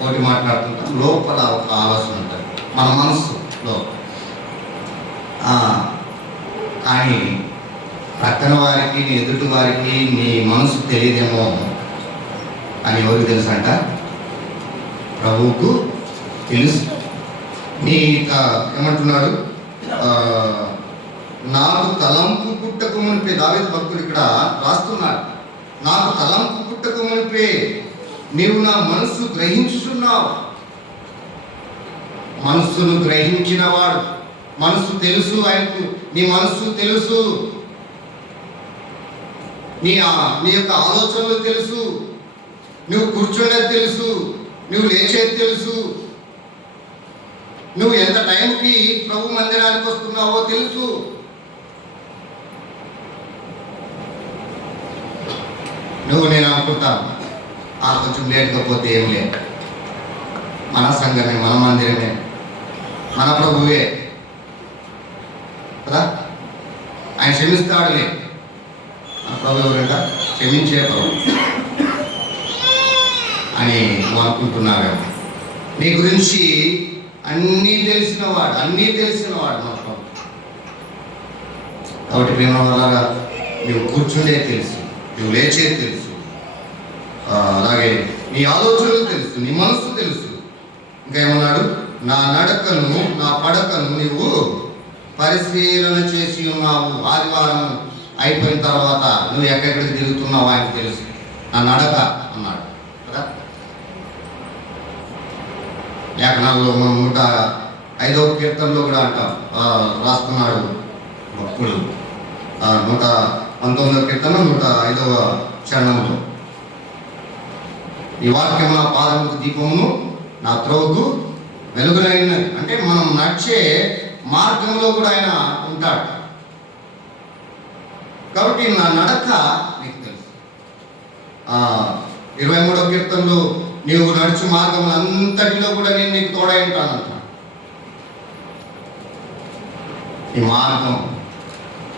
ఒకటి మాట్లాడుతుంటాం, లోపల ఒక ఆలోచన ఉంటుంది మన మనస్సులో. కానీ ప్రక్కన వారికి, నీ ఎదుటి వారికి నీ మనసు తెలియదేమో అని ఎవరికి తెలుసు అంట? ప్రభువుకు తెలుసు. నీ ఏమంటున్నాడు? నాకు తలంపు పుట్టక మునిపే, దావీదు భక్తుడు ఇక్కడ రాస్తున్నాడు, నాకు తలంపు పుట్టక మునిపే నీవు నా మనస్సు గ్రహించుచున్నావు. మనస్సును గ్రహించిన వాడు, మనస్సు తెలుసు ఆయనకు. నీ మనస్సు తెలుసు, నీ యొక్క ఆలోచనలు తెలుసు, నువ్వు కూర్చునేది తెలుసు, నువ్వు లేచేది తెలుసు, నువ్వు ఎంత టైంకి ప్రభు మందిరానికి వస్తున్నావో తెలుసు. నేను అనుకుంటాను కొంచెం లేట్గా పోతే ఏం లేదు, మన సంఘమే, మన మందిరమే, మన ప్రభువే కదా, ఆయన క్షమిస్తాడులే. మన ప్రభు ఎవరంట? క్షమించే ప్రభు అని నువ్వు అనుకుంటున్నావేమో. నీ గురించి అన్నీ తెలిసినవాడు మన ప్రభు. కాబట్టి మేము అలాగా నువ్వు కూర్చుండే తెలుసు, నువ్వు లేచేది తెలుసు, అలాగే నీ ఆలోచనలు తెలుసు, నీ మనస్సు తెలుసు. ఇంకా ఏమన్నాడు? నా నడకను, నా పడకను నీవు పరిశీలన చేసి ఉన్నావు. ఆదివారం అయిపోయిన తర్వాత నువ్వు ఎక్కడెక్కడికి తిరుగుతున్నావు ఆయనకు తెలుసు. నా నడక అన్నాడు కదా. లేఖనాల్లో మనం 105వ కీర్తనలో కూడా అంటాం, రాస్తున్నాడు భక్తుడు 119వ కీర్తన 105వ చరణంలో, ఈ వాక్యం నా పాదముకు దీపమును నా త్రోవకు వెలుగునైనది. అంటే మనం నడిచే మార్గంలో కూడా ఆయన ఉంటాడు. కాబట్టి నా నడక నీకు తెలుసు. 23వ కీర్తనలో నీవు నడుచు మార్గం అంతటిలో కూడా నేను నీకు తోడై ఉంటానంట. నీ మార్గం,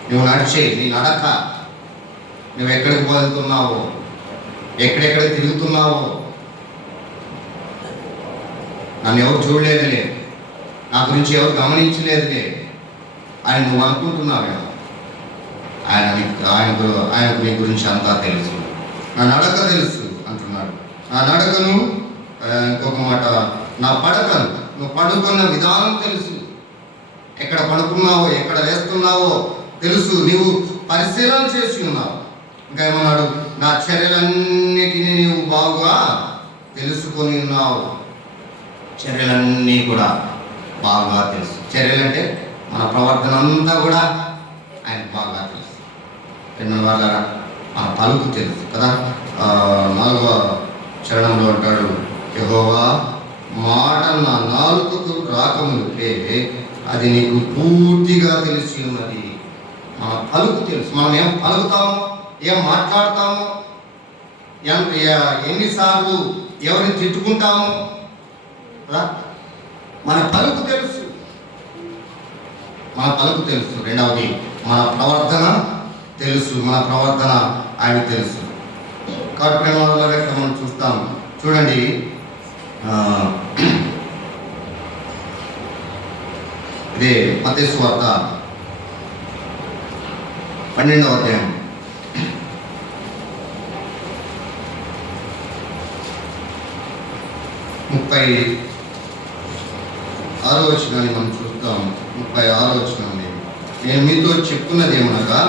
నువ్వు నడిచే నీ నడక, నువ్వు ఎక్కడికి వెళ్తున్నావో, ఎక్కడెక్కడ తిరుగుతున్నావో, నన్ను ఎవరు చూడలేదులే, నా గురించి ఎవరు గమనించలేదులే అని నువ్వు అనుకుంటున్నావేమో. ఆయనకు నీ గురించి అంతా తెలుసు. నా నడక తెలుసు అంటున్నాడు. నా నడకను, ఇంకొక మాట, నా పడకను, నువ్వు పడుకున్న విధానం తెలుసు, ఎక్కడ పడుకున్నావో, ఎక్కడ వేస్తున్నావో తెలుసు, నీవు పరిశీలన చేసి ఉన్నావు. ఇంకా ఏమన్నాడు? నా చర్యలన్నిటినీ నీవు బాగా తెలుసుకొని ఉన్నావు. చర్యలన్నీ కూడా బాగా తెలుసు. చర్యలంటే మన ప్రవర్తన అంతా కూడా ఆయన బాగా తెలుసు. రెండవ వాళ్ళ మన పలుకు తెలుసు కదా. 4వ చరణంలో అంటాడు, యెహోవా, మాట నా నాలుకకు రాకమునిపే అది నీకు పూర్తిగా తెలిసి ఉన్నది. మన పలుకు తెలుసు. మనం ఏం పలుకుతామో, ఏం మాట్లాడతామో, ఎన్నిసార్లు ఎవరిని తిట్టుకుంటామో, కదా? మన పలుకు తెలుసు, మన పలుకు తెలుసు. రెండవది మన ప్రవర్తన తెలుసు, మన ప్రవర్తన ఆయనకు తెలుసు. కాబట్టి ప్రేమలో ఇక్కడ మనం చూస్తాం. చూడండి, ఇదే మత్తయి సువార్త 12వ అధ్యాయం 36వ వచనాన్ని మనం చూస్తాం. 36వ వచనాన్ని, నేను మీతో చెప్పున్నది ఏమనగా,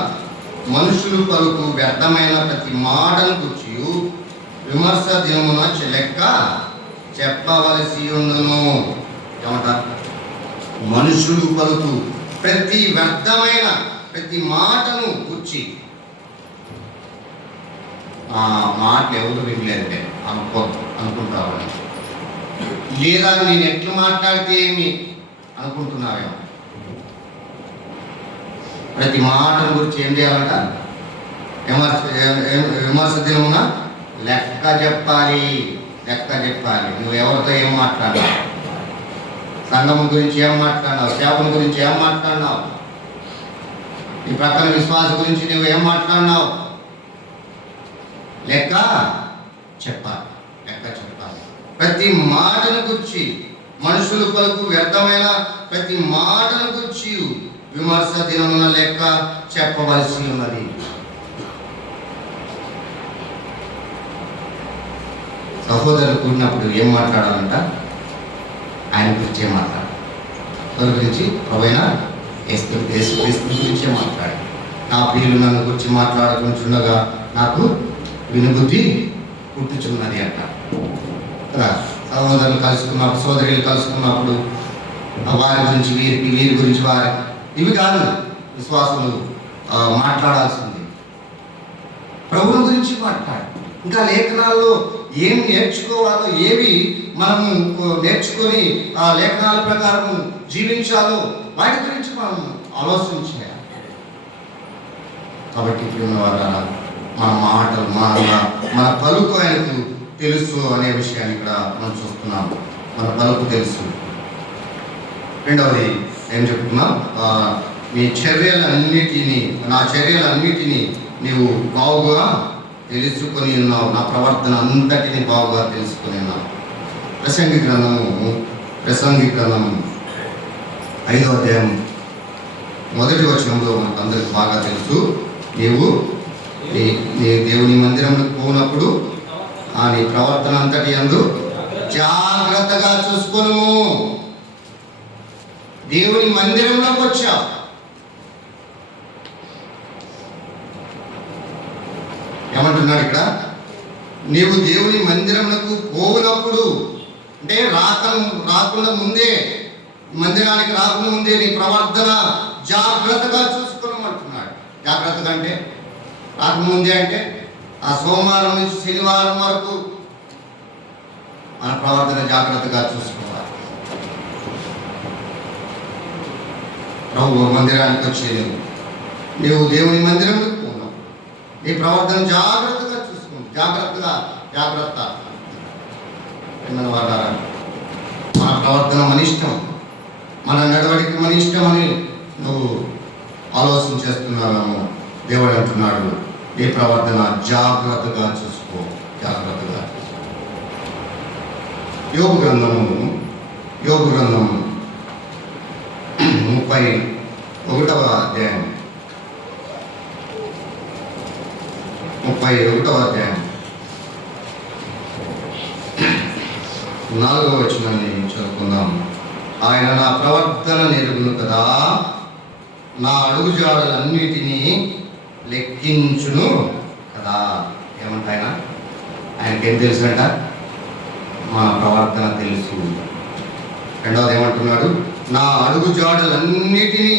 మనుషులు పలుకు వ్యర్థమైన ప్రతి మాటను గుర్చి విమర్శ దినమున లెక్క చెప్పవలసి ఉండును. ఏమంటారు? మనుషులు పలుకు ప్రతి వ్యర్థమైన ప్రతి మాటను గుర్చి, ఆ మాట ఎవరు వినలేదంటే అనుకుంటావు, లేదా నేను ఎట్లు మాట్లాడితే ఏమి అనుకుంటున్నావేమో. ప్రతి మాటను గురించి ఏం చేయాలంట? విమర్శ దినమున లెక్క చెప్పాలి, లెక్క చెప్పాలి. నువ్వు ఎవరితో ఏం మాట్లాడినావు, సంఘం గురించి ఏం మాట్లాడినావు, సేవల గురించి ఏం మాట్లాడినావు, ఈ ప్రక్కన విశ్వాస గురించి నువ్వు ఏం మాట్లాడినావు, లెక్క చెప్పాలి, లెక్క చెప్పాలి. ప్రతి మాటను గురించి, మనుషులు పలుకు వ్యర్థమైన ప్రతి మాటను గురించి విమర్శ దినమున లెక్క చెప్పవలసి ఉన్నది. సహోదరులు కూడినప్పుడు ఏం మాట్లాడాలంట? ఆయన గురించే మాట్లాడాలి. ఎవరి గురించి? ప్రభువైన యేసుక్రీస్తు గురించే మాట్లాడాలి. నా ప్రియులు నన్ను గురించి మాట్లాడుకుంటుండగా నాకు వినుబుద్ధి పుట్టుచున్నది అంట. సహోదరులు కలుసుకున్నప్పుడు, సోదరులు కలుసుకున్నప్పుడు వారి గురించి వీరికి, వీరి గురించి వారి, ఇవి కాదు విశ్వాసులు మాట్లాడాల్సింది. ప్రభువుల గురించి మాట్లాడాలి. ఇంకా లేఖనాల్లో ఏమి నేర్చుకోవాలో, ఏవి మనము నేర్చుకొని ఆ లేఖనాల ప్రకారం జీవించాలో వాటి గురించి మనం ఆలోచన చేయాలి. కాబట్టి ఇప్పుడు మన మాటలు, మన పలుకు ఆయనకు తెలుసు అనే విషయాన్ని ఇక్కడ మనం చూస్తున్నాం. మన పలుకు తెలుసు. రెండవది ఏం చెప్తున్నాం? నీ చర్యలన్నిటినీ, నా చర్యలన్నిటినీ నీవు బాగుగా తెలుసుకొని ఉన్నావు, నా ప్రవర్తన అంతటిని బాగుగా తెలుసుకొని ఉన్నావు. ప్రసంగి గ్రంథము 5వ అధ్యాయం 1వ వచనంలో మనకు అందరికి బాగా తెలుసు, నీవు నీ దేవుని మందిరంలోకి పోయినప్పుడు నీ ప్రవర్తన అంతటి యందు జాగ్రత్తగా చూసుకొను. దేవుని మందిరంలోకి వచ్చావు, ఏమంటున్నాడు ఇక్కడ? నీవు దేవుని మందిరమునకు పోవునప్పుడు, అంటే రాకుండా ముందే, మందిరానికి రాకుండా ముందే నీ ప్రవర్తన జాగ్రత్తగా చూసుకోమంటున్నాడు. జాగ్రత్తగా అంటే రాకముందే అంటే ఆ సోమవారం నుంచి శనివారం వరకు మన ప్రవర్తన జాగ్రత్తగా చూసుకోవాలి. ప్రభు మందిరానికి వచ్చేది, నీవు దేవుని మందిరంలో పోన్నావు, నీ ప్రవర్తన జాగ్రత్తగా చూసుకోండి. జాగ్రత్త వాళ్ళ మన ప్రవర్తన మన ఇష్టం, మన నడవడికి మన ఇష్టం అని నువ్వు ఆలోచన చేస్తున్నావేమో. దేవుడు అంటున్నాడు, నీ ప్రవర్తన జాగ్రత్తగా చూసుకో, జాగ్రత్తగా చూసుకో. యోబు గ్రంథము 31వ అధ్యాయం 31వ అధ్యాయం 4వ వచనాన్ని చదువుకుందాం. ఆయన నా ప్రవర్తన నెరుగును కదా, నా అడుగుజాడలన్నిటినీ లెక్కించును కదా. ఏమంటే ఆయనకేం తెలుసంట? మన ప్రవర్తన తెలుసు. రెండవది ఏమంటున్నాడు? నా అడుగుజాడలన్నిటినీ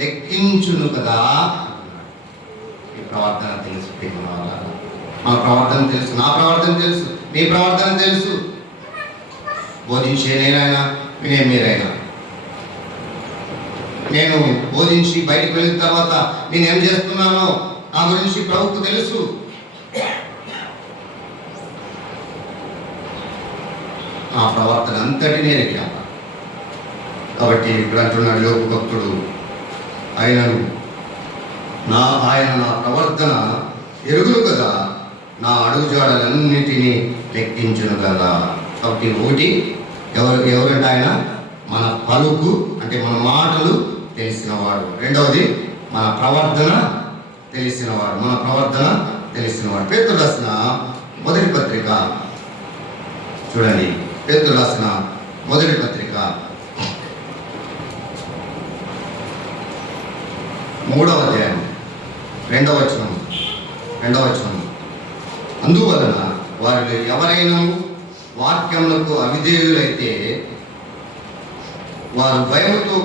లెక్కించును కదా. ఈ ప్రవర్తన తెలుసు. మన ప్రవర్తన తెలుసు, నా ప్రవర్తన తెలుసు, నీ ప్రవర్తన తెలుసు. బోధించే నేనైనా, వినే మీరైనా. నేను బోధించి బయటకు వెళ్ళిన తర్వాత నేనేం చేస్తున్నానో నా గురించి ప్రభువుకు తెలుసు. ఆ ప్రవర్తన అంతటినీ ఎరిగాను. కాబట్టి ఇక్కడ అంటున్నాడు యోబు భక్తుడు, ఆయన నా ప్రవర్తన ఎరుగును కదా, నా అడుగుజాడలన్నిటినీ లెక్కించును కదా. కాబట్టి ఒకటి ఎవరంటే ఆయన మన పలుకు అంటే మన మాటలు తెలిసినవాడు. రెండవది మన ప్రవర్తన తెలిసినవాడు. పేతురు రాసిన మొదటి పత్రిక చూడండి. పేతురు రాసిన మొదటి పత్రిక 3వ అధ్యాయం 2వ వచనం. అందువలన వారిలో ఎవరైనా వాక్యములకు అవిధేయులైతే వారు భయముతో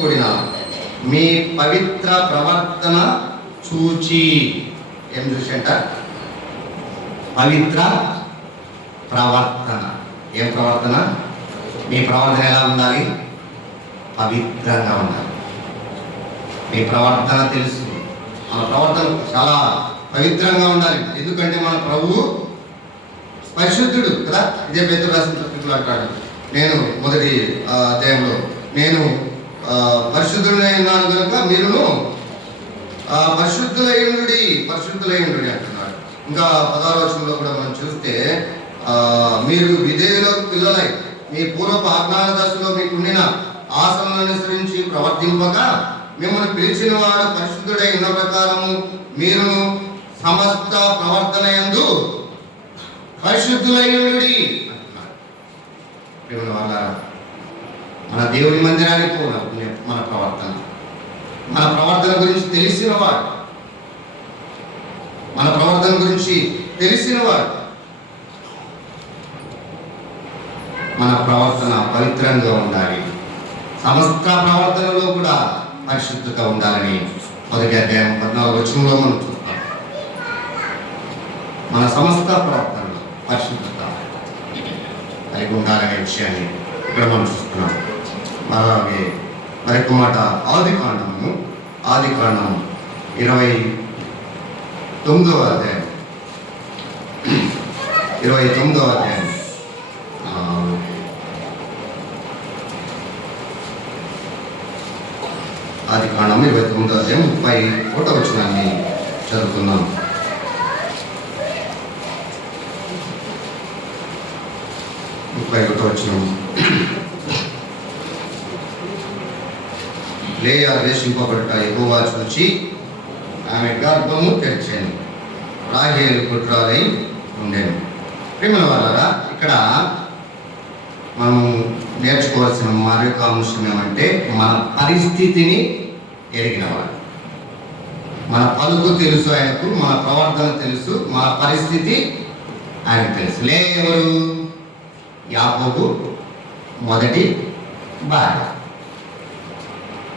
కూడిన మీ పవిత్ర ప్రవర్తన చూచి, ఏం చూసంట? పవిత్ర ప్రవర్తన. ఏం ప్రవర్తన? మీ ప్రవర్తన ఎలా ఉండాలి? పవిత్రంగా ఉండాలి. మీ ప్రవర్తన తెలుసు, మన ప్రవర్తన చాలా పవిత్రంగా ఉండాలి. ఎందుకంటే మన ప్రభువు పరిశుద్ధుడు కదా. ఇదే పేతురు రాసిన పత్రికలో అంటాడు, నేను మొదటి అధ్యాయంలో నేను పరిశుద్ధుడై ఉన్నాను కనుక మీరును పరిశుద్ధులైండు అంటున్నాడు. ఇంకా 16వ వచనంలో కూడా మనం చూస్తే మీరు విధేయులకు పిల్లలై మీ పూర్వపు ఆజ్ఞాన దశలో మీకుండిన ఆశలను అనుసరించి ప్రవర్తింపక మిమ్మల్ని పిలిచిన వాడు పరిశుద్ధుడై ఉన్న ప్రకారము మీరును సమస్త ప్రవర్తన యందు పరిశుద్ధులైనడి అంటున్నాడు. మన దేవుని మందిరానికి పోవడం మన ప్రవర్తన గురించి తెలిసినవాడు, మన ప్రవర్తన పవిత్రంగా ఉండాలి. సమస్త ప్రవర్తనలో కూడా పరిశుద్ధత ఉండాలని 1వ అధ్యాయం 14వ వచనంలో మనం చూస్తాం. మన సమస్త ప్రవర్తనలో పరిశుద్ధత కలిగి ఉండాలనే విషయాన్ని ఇక్కడ మనం చూస్తున్నాం. అలాగే మరొక మాట, ఆది కాండం 29వ అధ్యాయం ఆది కాండం 29వ అధ్యాయం 31వ వచనాన్ని చదువుతున్నాం. 31వ వచనం. లేయా ద్వేషింపబడుట యెహోవా చూచి ఆమె గర్భము తెరిచాను, రాహేలు కుట్రాలై ఉండేను. ప్రియమైన వాళ్ళారా, ఇక్కడ మనం నేర్చుకోవాల్సిన మరొక అంశం ఏమంటే మన పరిస్థితిని ఎరిగినవాడు. మన పలుకు తెలుసు ఆయనకు, మన ప్రవర్తన తెలుసు, మన పరిస్థితి ఆయనకు తెలుసు. ఎవరు? యాకోబు మొదటి భార్య.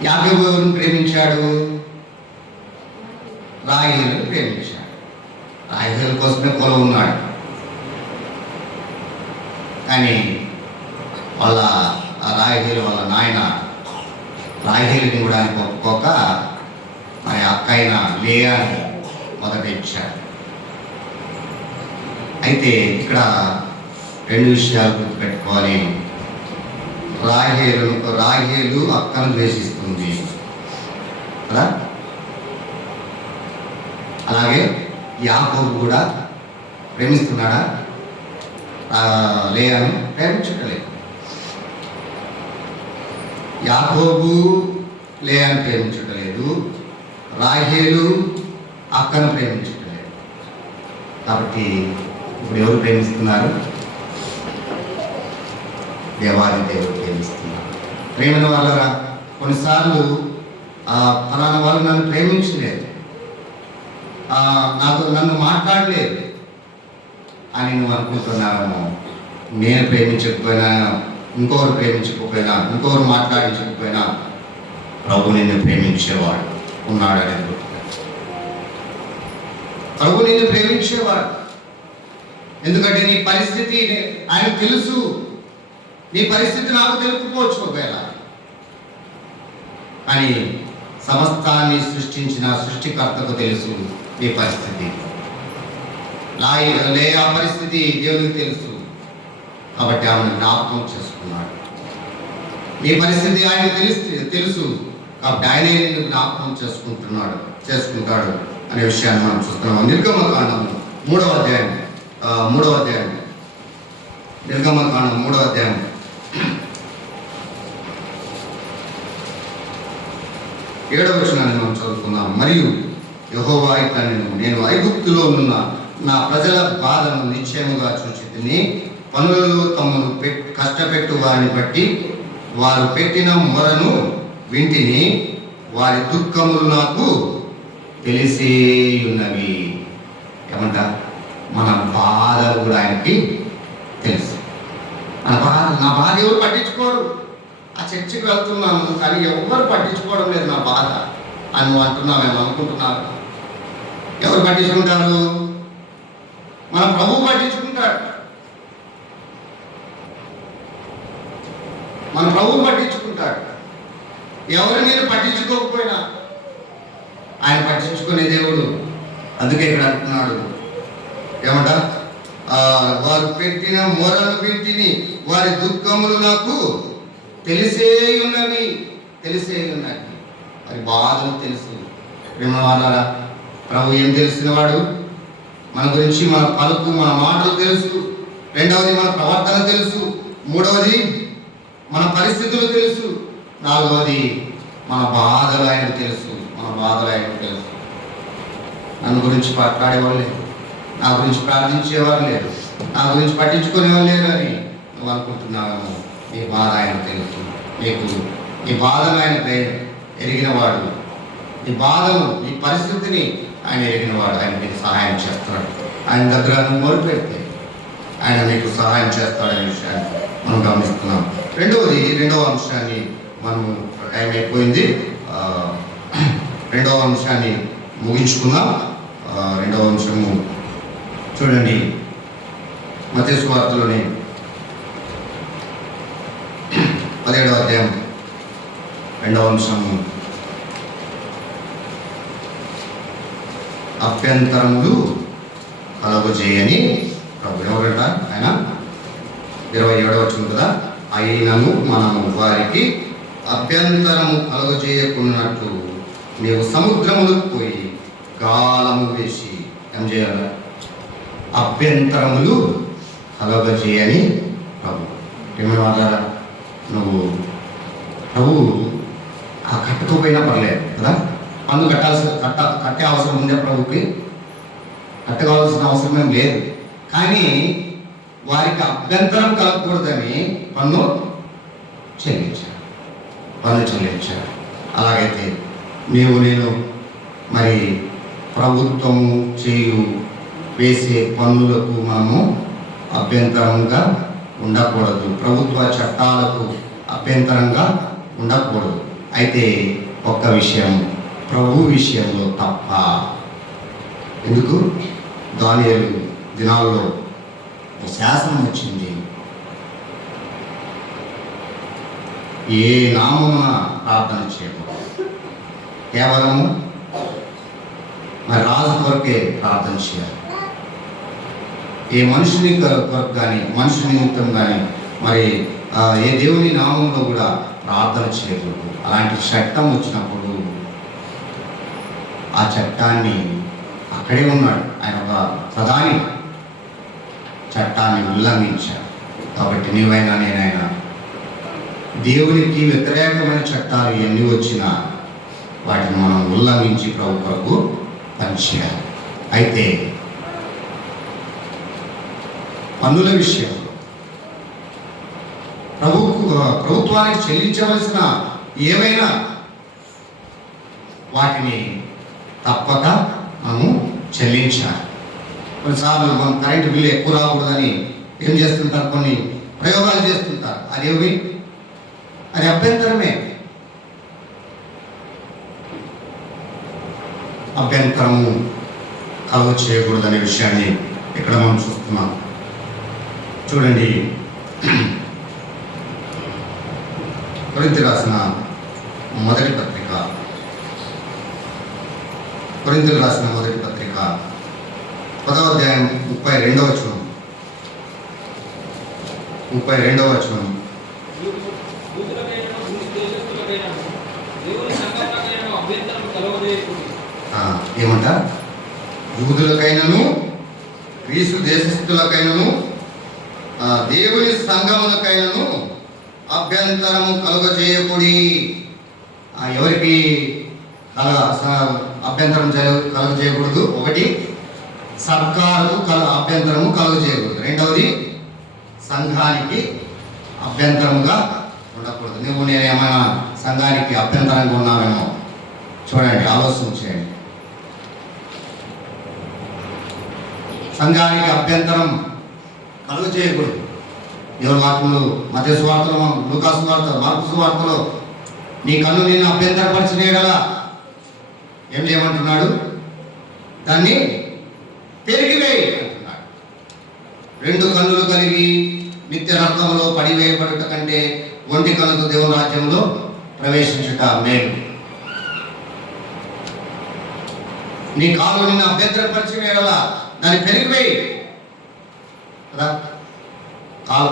యాకోబు ఎవరిని ప్రేమించాడు? రాహేలుని ప్రేమించాడు. రాహేలు కోసమే కొలువు ఉన్నాడు. కానీ వాళ్ళ రాహేలు వాళ్ళ నాయన రాహేలుని కూడా ఒప్పుకోక మరి అక్క అయిన లేయాని మొదట ఇచ్చాడు. అయితే ఇక్కడ 2 విషయాలు గుర్తుపెట్టుకోవాలి. రాహేలు అక్కను ద్వేషిస్తుంది కదా, అలాగే యాకోబు కూడా ప్రేమిస్తున్నాడా? లేయాను ప్రేమించట్లేదు. యాకోబు లేయాను ప్రేమించట్లేదు, రాహేలు అక్కను ప్రేమించట్లేదు. కాబట్టి ఇప్పుడు ఎవరు ప్రేమిస్తున్నారు? దేవాది దేవుడు ప్రేమిస్తున్నారు. ప్రేమైన వాళ్ళరా, కొన్నిసార్లు ఫలానా వాళ్ళు నన్ను ప్రేమించలేదు, నన్ను మాట్లాడలేదు అని నువ్వు అనుకుంటున్నావేమో. నేను ప్రేమించకపోయినా, ఇంకొకరు ప్రేమించకపోయినా, ఇంకొకరు మాట్లాడించకపోయినా ప్రభు నిన్ను ప్రేమించేవాడు ఉన్నాడని అనుకుంటున్నాను. ప్రభు నిన్ను ప్రేమించేవాడు. ఎందుకంటే నీ పరిస్థితి ఆయన తెలుసు. నీ పరిస్థితి నాకు తెలుపుకోవచ్చు ఒకవేళ, కానీ సమస్తాన్ని సృష్టించిన సృష్టికర్తకు తెలుసు నీ పరిస్థితి. లేయా పరిస్థితి దేవునికి తెలుసు కాబట్టి ఆమెను జ్ఞాపకం చేసుకున్నాడు. ఈ పరిస్థితి ఆయన తెలుసు కాబట్టి ఆయనే నిన్ను జ్ఞాపకం చేసుకుంటాడు అనే విషయాన్ని మనం చూస్తున్నాం. నిర్గమకాండము 3వ అధ్యాయం నిర్గమకాండం 3వ అధ్యాయం 7వ వచనాన్ని మనం చదువుకుందాం. మరియు యెహోవా ఇట్లనెను, నేను ఐగుప్తులో ఉన్న నా ప్రజల బాధను నిశ్చయముగా చూచితిని. పనులలో తమను కష్టపెట్టు వారిని బట్టి వారు పెట్టిన మొరను వింటిని. వారి దుఃఖములు నాకు తెలిసే ఉన్నవి. ఏమంట? మన బాధలు కూడా ఆయనకి తెలుసు. నా బాధ ఎవరు పట్టించుకోరు. ఆ చర్చికి వెళ్తున్నాను కానీ ఎవరు పట్టించుకోవడం లేదు నా బాధ అని నువ్వు అంటున్నావేమో అనుకుంటున్నారు. ఎవరు పట్టించుకుంటారు? మన ప్రభువు పట్టించుకుంటాడు. మన ప్రభువు పట్టించుకుంటాడు. ఎవరి మీద పట్టించుకోకపోయినా ఆయన పట్టించుకునే దేవుడు. అందుకే ఇక్కడ అంటున్నాడు ఏమంట? వారు పెట్టిన మొరలు వింటిని, వారి దుఃఖములు నాకు తెలిసే ఉన్నవి. మరి బాధలు తెలుసు. ప్రేమవాళ్ళారా, ప్రభు ఏం తెలిసినవాడు? మన గురించి మన పలుకు, మన మాటలు తెలుసు. రెండవది మన ప్రవర్తన తెలుసు. మూడవది మన పరిస్థితులు తెలుసు. నాలుగవది మన బాధలు ఆయనకు తెలుసు. నన్ను గురించి మాట్లాడేవాళ్ళు లేరు, నా గురించి ప్రార్థించేవారు లేరు, నా గురించి పట్టించుకునేవాళ్ళు లేరు అని నువ్వు అనుకుంటున్నావు. నీ బాధ ఆయనకు తెలుసు. నీ బాధను ఆయన ఎరిగినవాడు. నీ బాధను, నీ పరిస్థితిని ఆయన ఎరిగినవాడు. ఆయన నీకు సహాయం చేస్తాడు. ఆయన దగ్గర నువ్వు మొరుపెడితే ఆయన నీకు సహాయం చేస్తాడనే విషయాన్ని మనం గమనిస్తున్నాం. రెండవ అంశాన్ని మనం టైం అయిపోయింది. రెండవ అంశాన్ని ముగించుకుందాం. రెండవ అంశము చూడండి, మత్తయి సువార్తలోని 17వ అధ్యాయం 2వ అంశము, అభ్యంతరములు కలుగజేయని ప్రభు. ఎవరట ఆయన? 27వ వచనం కదా. అయినను మనము వారికి అభ్యంతరము కలుగజేయకున్నట్లు నీవు సముద్రములకు పోయి గాలము వేసి ఏం చేయాలి? అభ్యంతరములు కలుగజేయని ప్రభు. ఏమని మాట్లాడారా? నువ్వు ప్రభు కట్టుకోపోయినా పర్లేదు కదా. పన్ను కట్టే అవసరం ఉందే ప్రభుకి? కట్టవలసిన అవసరం ఏం లేదు. కానీ వారికి అభ్యంతరం కలగకూడదని పన్ను చెల్లించారు. అలాగైతే నేను మరి ప్రభుత్వము వేసే పన్నులకు మనము అభ్యంతరంగా ఉండకూడదు. ప్రభుత్వ చట్టాలకు అభ్యంతరంగా ఉండకూడదు. అయితే ఒక్క విషయం, ప్రభు విషయంలో తప్ప. ఎందుకు? దానియేలు దినాల్లో శాసనం వచ్చింది. ఏ నామమున ప్రార్థన చేయకూడదు, కేవలము మరి రాజు కొరకే ప్రార్థన చేయాలి. ఏ మనుషుని కొరకు కానీ, మనుషుని నిమిత్తం కానీ మరి ఏ దేవుని నామంలో కూడా ప్రార్థన చేయకూడదు. అలాంటి చట్టం వచ్చినప్పుడు ఆ చట్టాన్ని అక్కడే ఉన్నాడు ఆయన, ఒక ప్రధాని చట్టాన్ని ఉల్లంఘించాడు. కాబట్టి నీవైనా నేనైనా దేవునికి వ్యతిరేకమైన చట్టాలు ఎన్ని వచ్చినా వాటిని మనం ఉల్లంఘించి ప్రభు కొరకు పనిచేయాలి. అయితే పన్నుల విషయంలో ప్రభుత్వానికి చెల్లించవలసిన ఏమైనా వాటిని తప్పక మనము చెల్లించాలి. కొన్నిసార్లు మనం కరెంటు బిల్లు ఎక్కువ రాకూడదని ఏం చేస్తుంటారు, కొన్ని ప్రయోగాలు చేస్తుంటారు. అది అభ్యంతరమే. అభ్యంతరము కలుగ చేయకూడదనే విషయాన్ని ఇక్కడ మనం చూస్తున్నాం. చూడండి, కొరింథీ రాసిన మొదటి పత్రిక 10వ అధ్యాయం 32వ వచనం. 32వ వచనం. ఏమంట? యూదులకైనను గ్రీసు దేశస్థులకైనను దేవుని సంఘములకైనను అభ్యంతరము కలుగజేయకుడి. ఎవరికి అభ్యంతరం కలుగజేయకూడదు? ఒకటి, సర్కారుకు అభ్యంతరము కలుగజేయకూడదు. రెండవది, సంఘానికి అభ్యంతరముగా ఉండకూడదు. నువ్వు నేనేమైనా సంఘానికి అభ్యంతరంగా ఉన్నావేమో చూడండి, ఆలోచన చేయండి. సంఘానికి అభ్యంతరం కలుగు చేయకూడదు. ఎవరి వాక్యంలో మత్తయి సువార్తలో, లూకా సువార్త, మార్కు సువార్తలో నీ కన్ను నిన్ను అభ్యంతరపరిచిన యెడల ఏం చేయమంటున్నాడు? దాన్ని పెరిగివేయి అంటున్నాడు. 2 కన్నులు కలిగి నిత్య నరకంలో పడివేయబడుట కంటే ఒంటి కన్నుతో దేవుని రాజ్యంలో ప్రవేశించుట మేలు. నీ కాలు నిన్ను అభ్యంతరపరిచిన యెడల దాన్ని పెరిగివేయి కదా.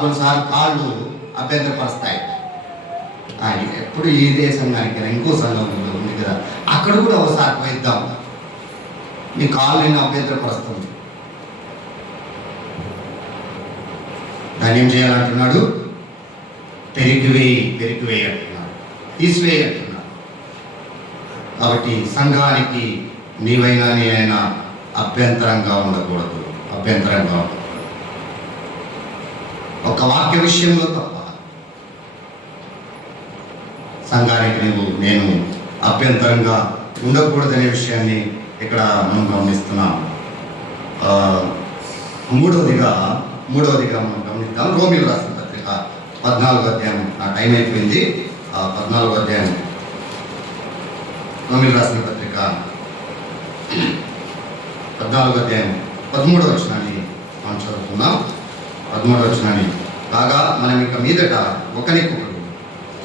కొన్నిసార్లు కాళ్ళు అభ్యంతరపరుస్తాయి. ఎప్పుడు ఇదే సంఘానికి ఇంకో సంఘం ఉంది కదా, అక్కడ కూడా ఒకసారి పోయిద్దాం. నీ కాళ్ళు నిన్ను అభ్యంతరపరుస్తుంది, దాన్ని ఏం చేయాలంటున్నాడు? పెరిగివేయి అంటున్నాడు, తీసివేయి అంటున్నాడు. కాబట్టి సంఘానికి నీవైనా నేనైనా అభ్యంతరంగా ఉండకూడదు. అభ్యంతరంగా ఒక వాక్య విషయంలో తప్ప సంఘానికి నేను అభ్యంతరంగా ఉండకూడదనే విషయాన్ని ఇక్కడ మనం గమనిస్తున్నాం. మూడవదిగా మనం గమనిద్దాం. రోమీయులకు రాసిన పత్రిక 14వ అధ్యాయం. నా టైం అయిపోయింది. 14వ అధ్యాయం రోమీయులకు రాసిన పత్రిక 14వ అధ్యాయం 13వ వచనాన్ని మనం చదువుకుందాం. 13వ వచనాన్ని. కాగా మనం ఇక మీదట ఒకరికొకరు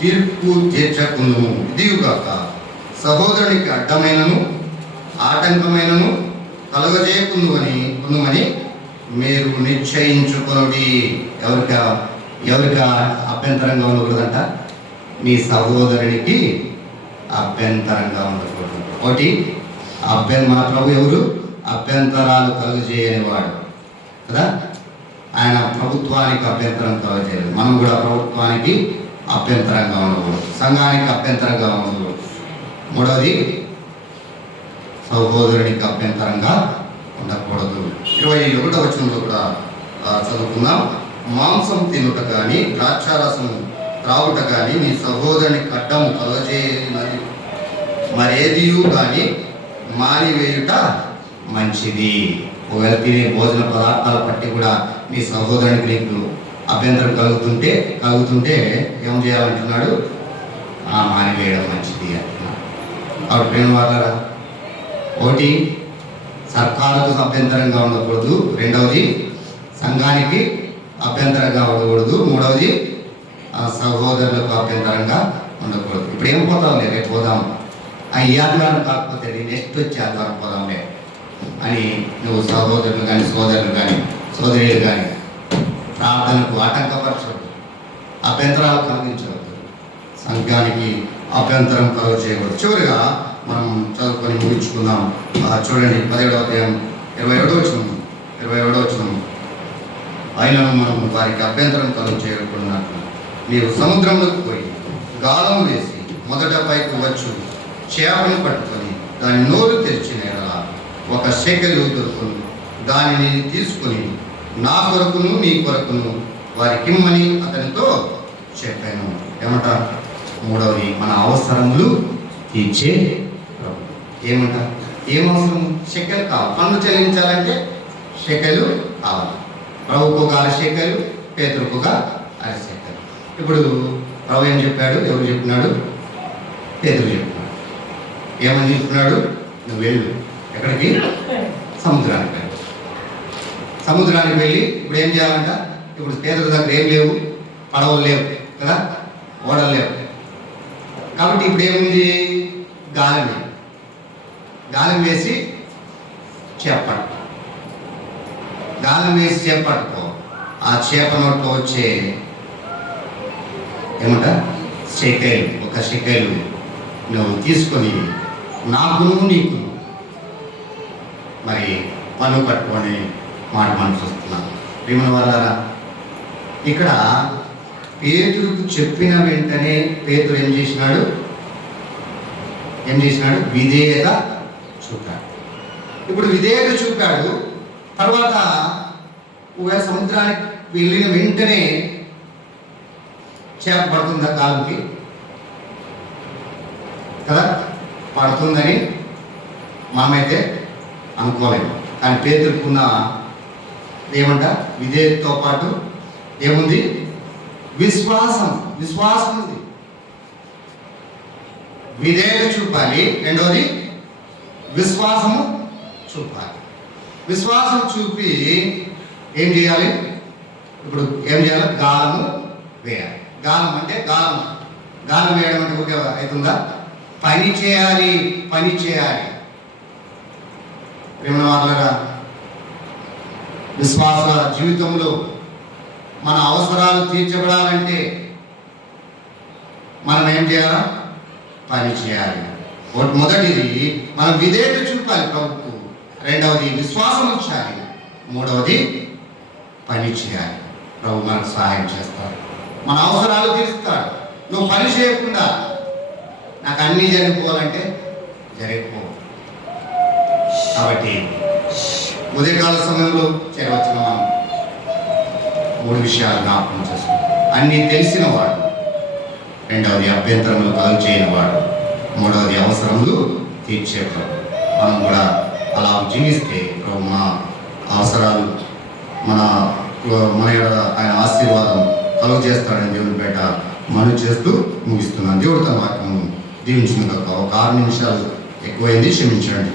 తీర్పు తీర్చకుందుము, ఇదిగాక సహోదరునికి అడ్డమైనను ఆటంకమైనను కలుగజేయకుందుమని మీరు నిశ్చయించుకొనుడి. ఎవరికి అభ్యంతరంగా ఉండకూడదంట? నీ సహోదరునికి అభ్యంతరంగా ఉండకూడదు. ఒకటి, మన ప్రభు ఎవరు? అభ్యంతరాలు కలుగజేయనివాడు కదా. ఆయన ప్రభుత్వానికి అభ్యంతరం కలుగజేయలేదు. మనం కూడా ప్రభుత్వానికి అభ్యంతరంగా ఉండకూడదు, సంఘానికి అభ్యంతరంగా ఉండకూడదు. మూడవది, సహోదరునికి అభ్యంతరంగా ఉండకూడదు. 21వ వచనంలో కూడా చదువుకుందాం. మాంసం తినుట కానీ ద్రాక్షారసం త్రాగుట కానీ నీ సహోదరునికి అడ్డము కలుగజేయనది మరేదియు కానీ మానివేయుట మంచిది. ఒకవేళ తినే భోజన పదార్థాల పట్టి కూడా నీ సహోదరునికి నీకు అభ్యంతరం కలుగుతుంటే ఏం చేయాలంటున్నాడు? మానివేయడం మంచిది అంటున్నాడు. కాబట్టి ప్రేమ వాళ్ళరా, ఒకటి, సర్కారుకు అభ్యంతరంగా ఉండకూడదు. రెండవది, సంఘానికి అభ్యంతరంగా ఉండకూడదు. మూడవది, సహోదరులకు అభ్యంతరంగా ఉండకూడదు. ఇప్పుడు ఏం పోతాంలే, రేపు పోదాం, ఈ ఆదివారం కాకపోతే నెక్స్ట్ వచ్చే ఆదివారం పోదాంలే అని నువ్వు సహోదరులు కానీ సోదరులు కానీ సోదరులు కానీ ప్రార్థనకు ఆటంకపరచవద్దు, అభ్యంతరాలు కలిగించవద్దు, సంఘానికి అభ్యంతరం కలుగ చేయకూడదు. చివరిగా మనం చదువుకొని ముగించుకుందాం. చూడండి 17వ అధ్యాయం 22వ వచనం. అయినను మనం వారికి అభ్యంతరం కలుగ చేయకున్నట్లు నీవు సముద్రంలోకి పోయి గాలం వేసి మొదట పైకి వచ్చు చేపను పట్టుకొని దాని నోరు తెరిచిన ఎడల 1 షెకెలు దొరుకును. దానిని తీసుకుని నా కొరకును నీ కొరకును వారికిమ్మని అతనితో చెప్పాను. ఏమంట? మూడవది, మన అవసరములు తీర్చే ప్రభు. ఏమంట? ఏం అవసరం? షెకెలు కావాలి. పన్ను చెల్లించాలంటే షెకెలు కావాలి. ప్రభుకు ఒక 1/2 షెకెలు, పేతురుకు ఒక 1/2 షెకెలు. ఇప్పుడు ప్రభు ఏం చెప్పాడు? ఎవరు చెప్పినాడు? పేతురు చెప్పినాడు. ఏమని చెప్తున్నాడు? నువ్వు వెళ్ళు. ఎక్కడికి? సముద్రానికి వెళ్ళి. సముద్రానికి వెళ్ళి ఇప్పుడు ఏం చేయాలంట? ఇప్పుడు పేదల దగ్గర ఏం లేవు, పడవలు లేవు కదా, ఓడలు లేవు. కాబట్టి ఇప్పుడు ఏముంది? గాలి వేసి చేపట్టు. గాలం వేసి చేప పట్టుకో, ఆ చేప నోట్లో వచ్చే ఏమంట షెకెల్, ఒక షెకెల్ నువ్వు తీసుకొని నాకును నీకును మరి పన్ను కట్టుకొని మాట మనం చూస్తున్నాను. ప్రియమైన వారారా, ఇక్కడ పేతురుకు చెప్పిన వెంటనే పేతురు ఏం చేసినాడు? విధేయత చూపాడు. ఇప్పుడు విధేయత చూపాడు. తర్వాత సముద్రానికి వెళ్ళిన వెంటనే చేప పడుతుందా కాలుకి కదా? పడుతుందని మనమైతే అనుకోలేము. కానీ పేతురుకున్న ఏమంట విధేయతతో పాటు ఏముంది? విశ్వాసం ఉంది. విధేయత చూపాలి, రెండోది విశ్వాసము చూపాలి. విశ్వాసం చూపి ఏం చేయాలి? ఇప్పుడు ఏం చేయాలి? గాలము వేయాలి. గాలం అంటే గాలం వేయడం అంటే ఓకే అవుతుందా? పని చేయాలి. ప్రేమ వాళ్ళరా, విశ్వాస జీవితంలో మన అవసరాలు తీర్చబడాలంటే మనం ఏం చేయాలా? పని చేయాలి. మొదటిది మనం విధేయత చూపాలి ప్రభుత్వం, రెండవది విశ్వాసం ఉంచాలి, మూడవది పని చేయాలి. ప్రభు మనకు సహాయం చేస్తాడు, మన అవసరాలు తీరుస్తాడు. నువ్వు పని చేయకుండా నాకు అన్నీ జరిగిపోవాలంటే జరిగిపో. కాబట్టి ఉదయకాల సమయంలో చేరవచ్చిన మనం 3 విషయాలు జ్ఞాపకం చేసుకుంటాం. అన్నీ తెలిసిన వాడు, రెండవది అభ్యంతరములు కలుగు చేయని వాడు, మూడవది అవసరములు తీర్చేవాడు. మనం కూడా అలా జీవిస్తే మన అవసరాలు మన ఆయన ఆశీర్వాదం కలుగు చేస్తాడని దేవుని పేట మనం చేస్తూ ముగిస్తున్నాను. దేవుడు తన వాక్యము దీవించిన కాక. ఒక 6 నిమిషాలు ఎక్కువైంది, క్షమించండి.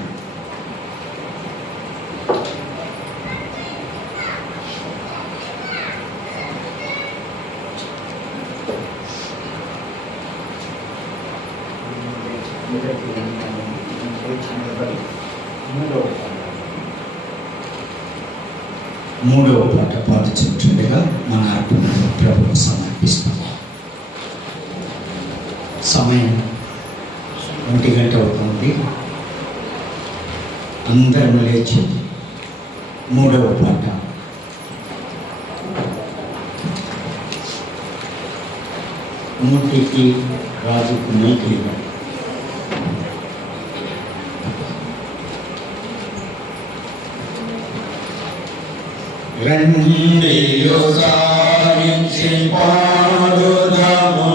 మూడవ పాట పాడుచుంటుండగా మన అర్పణ ప్రభువుకు సమర్పిస్తాం. సమయం 1 గంట అవుతుంది. అందరం లేచి మూడవ పాట మూటికి రాజుకు నీతి రండియో సారించి పాడుదము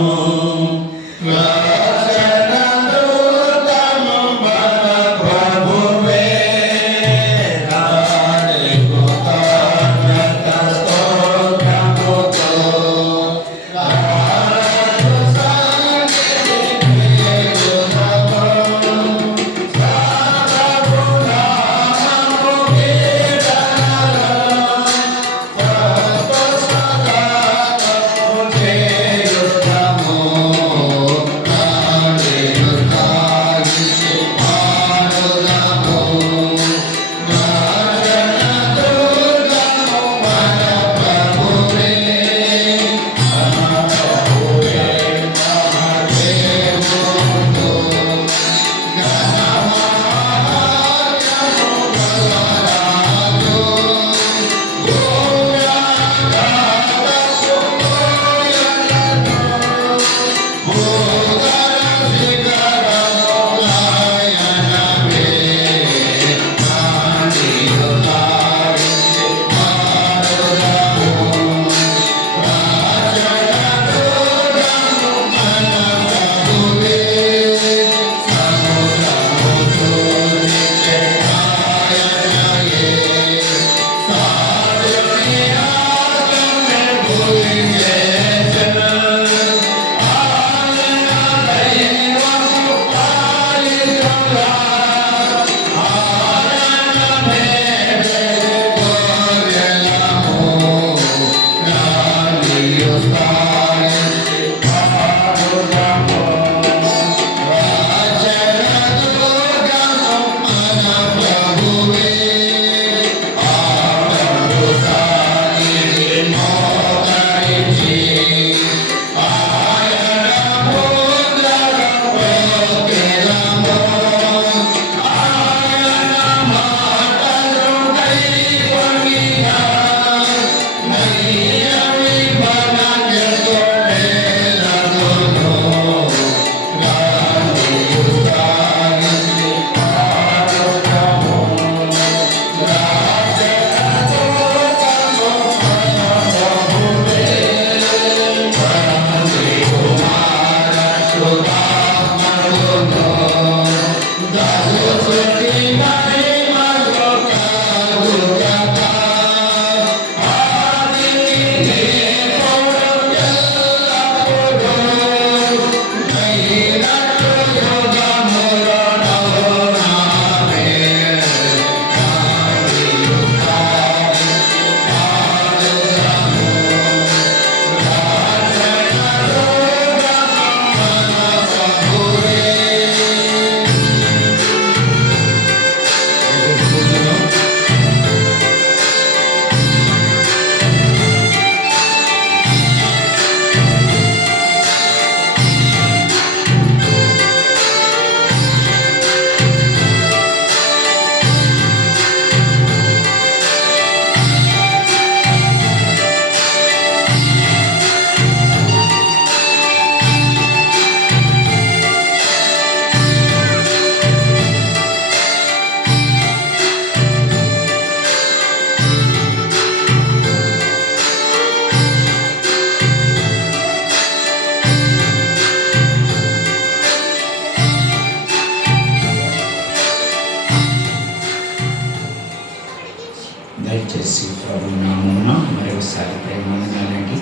ఒకసారి ప్రేమనండి.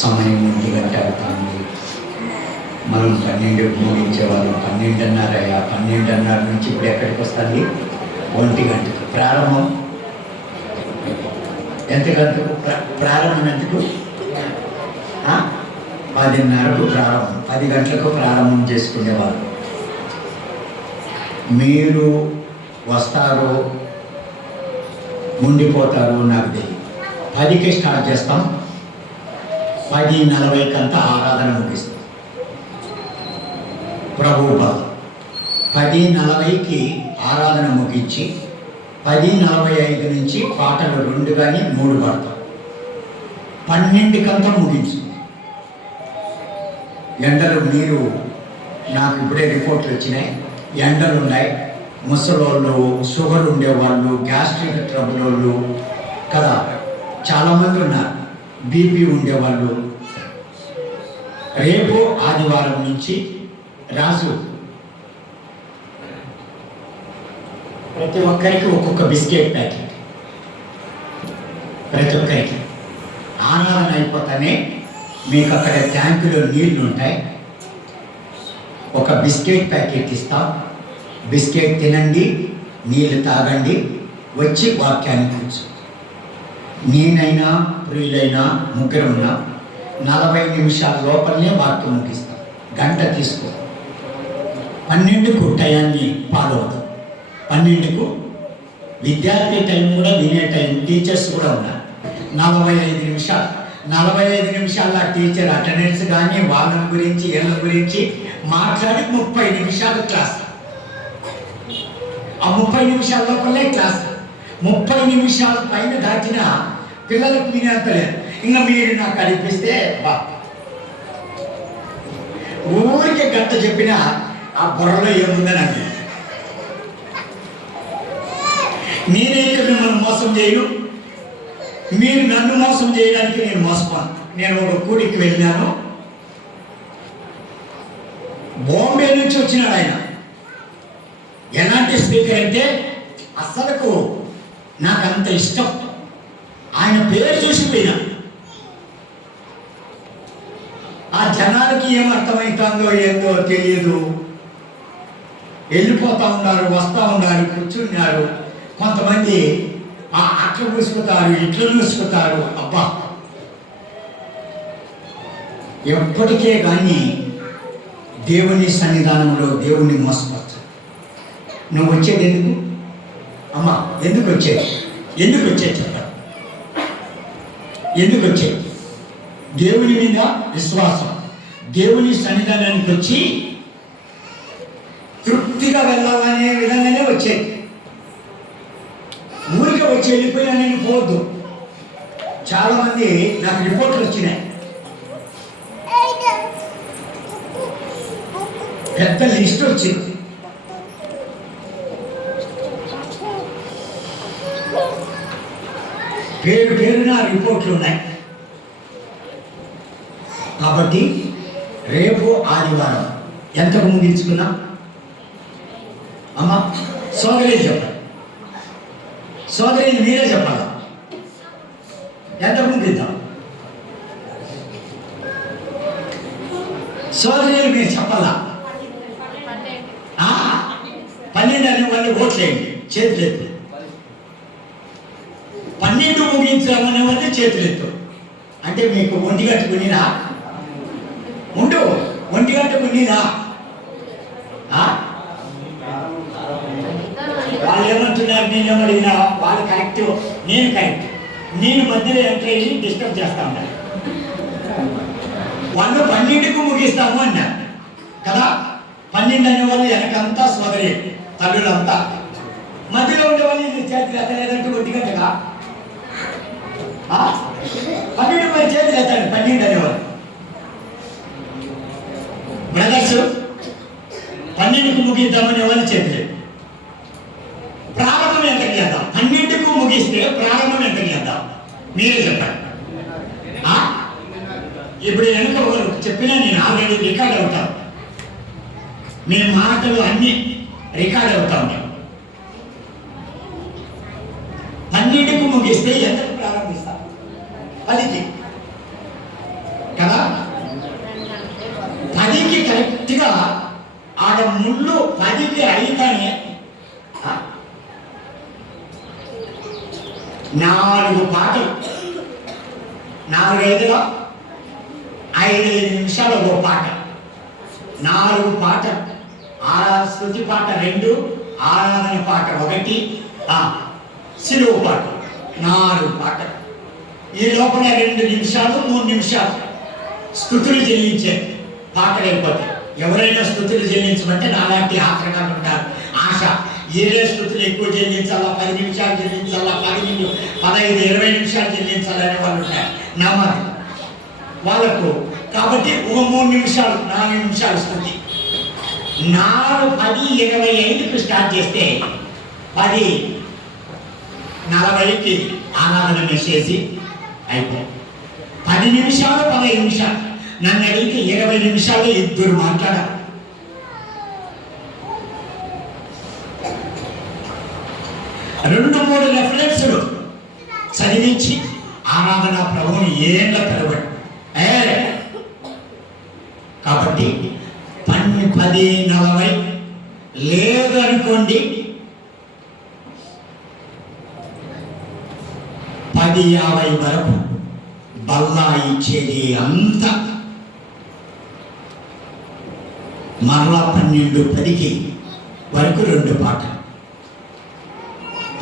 సమయం 1 గంట అవుతుంది. మనం 12 ముగించేవాళ్ళం. 12:30 12:30 నుంచి ఇప్పుడు ఎక్కడికి వస్తుంది? 1 గంటకు ప్రారంభం. ఎంత గంటకు ప్రారంభం? ఎందుకు 10:30కు ప్రారంభం. 10 గంటలకు ప్రారంభం చేసుకునేవాళ్ళు. మీరు వస్తారో ఉండిపోతారో నాకు తెలియదు. 10కి స్టార్ట్ చేస్తాం. 10:40కంతా ఆరాధన ముగిస్తాం. ప్రభు బాధ 10:40కి ఆరాధన ముగించి 10:45 నుంచి పాటలు 2 కానీ 3 పాడతాం. 12కంతా ముగించు. ఎండలు మీరు నాకు ఇప్పుడే రిపోర్ట్లు వచ్చినాయి. ఎండలు ఉన్నాయి. ముసలోళ్ళు, షుగర్ ఉండేవాళ్ళు, గ్యాస్ట్రిక్ ట్రబుల్ వాళ్ళు కదా చాలామంది ఉన్నారు. బీపీ ఉండేవాళ్ళు. రేపు ఆదివారం నుంచి రాజు ప్రతి ఒక్కరికి ఒక్కొక్క బిస్కెట్ ప్యాకెట్. ప్రతి ఒక్కరికి ఆరాధన అయిపోతానే మీకు అక్కడ ట్యాంకులో నీళ్లు ఉంటాయి. ఒక బిస్కెట్ ప్యాకెట్ ఇస్తాం. బిస్కెట్ తినండి, నీళ్ళు తాగండి, వచ్చి వాక్యాన్ని కూర్చో. నేనైనా ప్రియులైనా ముగ్గురున్నా 40 నిమిషాల లోపలనే వాక్యం ముగిస్తాం. గంట తీసుకో. 12కు టయాన్ని ఫాలో అవుతాం. 12కు విద్యార్థి టైం కూడా వినే టైం, టీచర్స్ కూడా ఉన్నారు. 45 నిమిషాలు. 45 నిమిషాల టీచర్ అటెండెన్స్ కానీ వాళ్ళ గురించి వీళ్ళ గురించి మాట్లాడి 30 నిమిషాలు క్లాస్. ఆ 30 నిమిషాల లోపలే క్లాస్. 30 నిమిషాల పైన దాటిన పిల్లలకు వినేంత లేదు. ఇంకా మీరు నాకు అనిపిస్తే ఊరికే గంట చెప్పిన ఆ బుర్రలో ఏముందని అంటే నేనే ఇక్కడ మిమ్మల్ని మోసం చేయను, మీరు నన్ను మోసం చేయడానికి నేను మోసపోను. నేను ఒక కూడికి వెళ్ళినాను. బాంబే నుంచి వచ్చినాడు ఆయన. ఎలాంటి స్పీకర్ అంటే అసలుకు నాకు అంత ఇష్టం. ఆయన పేరు చూసిపోయినా ఆ జనాలకి ఏమర్థమవుతుందో ఏందో తెలియదు. వెళ్ళిపోతూ ఉన్నారు, వస్తూ ఉన్నారు, కూర్చున్నారు. కొంతమంది అట్లా మూసుకుతారు, ఇట్లా మూసుకుతారు. అబ్బా, ఎప్పటికే కానీ దేవుని సన్నిధానంలో దేవుణ్ణి మోసపరచు. నువ్వు వచ్చేది ఎందుకు అమ్మా? ఎందుకు వచ్చేది? ఎందుకు వచ్చేది చెప్పండి. ఎందుకు వచ్చేది? దేవుని మీద విశ్వాసం. దేవుని సన్నిధానానికి వచ్చి తృప్తిగా వెళ్ళాలనే విధంగానే వచ్చేది. ఊరికే వచ్చి వెళ్ళిపోయినా నేను పోవద్దు. చాలామంది నాకు రిపోర్ట్లు వచ్చినాయి. పెద్ద లిస్ట్ వచ్చింది. పేరున రిపోర్ట్లు ఉన్నాయి. కాబట్టి రేపు ఆదివారం ఎంతకు ముగించుకున్నాం అమ్మా? సోదరి చెప్పండి. సోదరిని మీరే చెప్పాలా? ఎంతకు ముగిద్దాం? సోదరి మీరు చెప్పాలా? 12 అనే వాళ్ళు ఓట్లేయండి, చేతులెత్తు. 12 ముగించామనే వాళ్ళు చేతులెత్తు. అంటే మీకు 1 గంటకునినా ఉండు, 1 గంటకునినా వాళ్ళు ఏమంటున్నారు? నేను అడిగినా వాళ్ళు కరెక్ట్, నేను కరెక్ట్. నేను మధ్యలో ఎంటర్ అయ్యి డిస్టర్బ్ చేస్తా ఉన్నాను. వాళ్ళు 12కు ముగిస్తాము అన్నారు కదా. 12 అనేవాళ్ళు వెనకంతా సోదరి తల్లులంతా, మధ్యలో ఉండేవాళ్ళు చేతులు ఎత్తలేదంటే 1 గంటగా 12 మరి చేతులు ఎత్తాడు. 12 అనేవాళ్ళు బ్రదర్స్ 12కు ముగిద్దామనే వాళ్ళు చేతులు. ప్రారంభం ఎంతకు చేద్దాం? 12కు ముగిస్తే ప్రారంభం ఎంతకు చేద్దాం? మీరే చెప్పండి. ఇప్పుడు వెనుక ఒకరు చెప్పినా నేను ఆల్రెడీ రికార్డ్ అవుతాను. మీ మాటలు అన్నీ రికార్డ్ అవుతా ఉంటాం. 12కు ముగిస్తే ఎంతకు ప్రారంభిస్తాం? 10కి కదా, 10కి కరెక్ట్గా ఆడ ముళ్ళు 10కి అయితేనే 4 పాటలు, 4-5లో 5 నిమిషాలు ఒక పాట, 4 పాటలు. స్తుతి పాట 2, ఆరాధన పాట 1, సిలువ పాట 4 పాటలు. ఈ లోపల 2 నిమిషాలు 3 నిమిషాలు స్తుతులు చెల్లించే పాటలు అయిపోతాయి. ఎవరైనా స్తుతులు చెల్లించమంటే నాలాంటి ఆటగాళ్ళు ఉంటారు, ఆశ ఏడే స్థుతులు ఎక్కువ చెల్లించాలా, 10 నిమిషాలు చెల్లించాలా, 15, 20 నిమిషాలు చెల్లించాలనే వాళ్ళు ఉంటారు నమ్మది వాళ్ళకు. కాబట్టి ఒక 3 నిమిషాలు 4 నిమిషాలు స్థుతి, 10:25కి స్టార్ట్ చేస్తే 10:40కి ఆరాధన మెసేజ్ అయిపోయి 10 నిమిషాలు 15 నిమిషాలు. నన్ను అడిగితే 20 నిమిషాలు ఇద్దరు మాట్లాడారు. రెండు 3 రెఫరెన్స్లు చదివించి ఆరాధన ప్రభువుని ఏళ్ళ తరబడి. కాబట్టి 10:40 లేదు అనుకోండి, 10:50 వరకు బల్లా ఇచ్చేది అంతా. మరలా 12:10కి వరకు 2 పాటలు.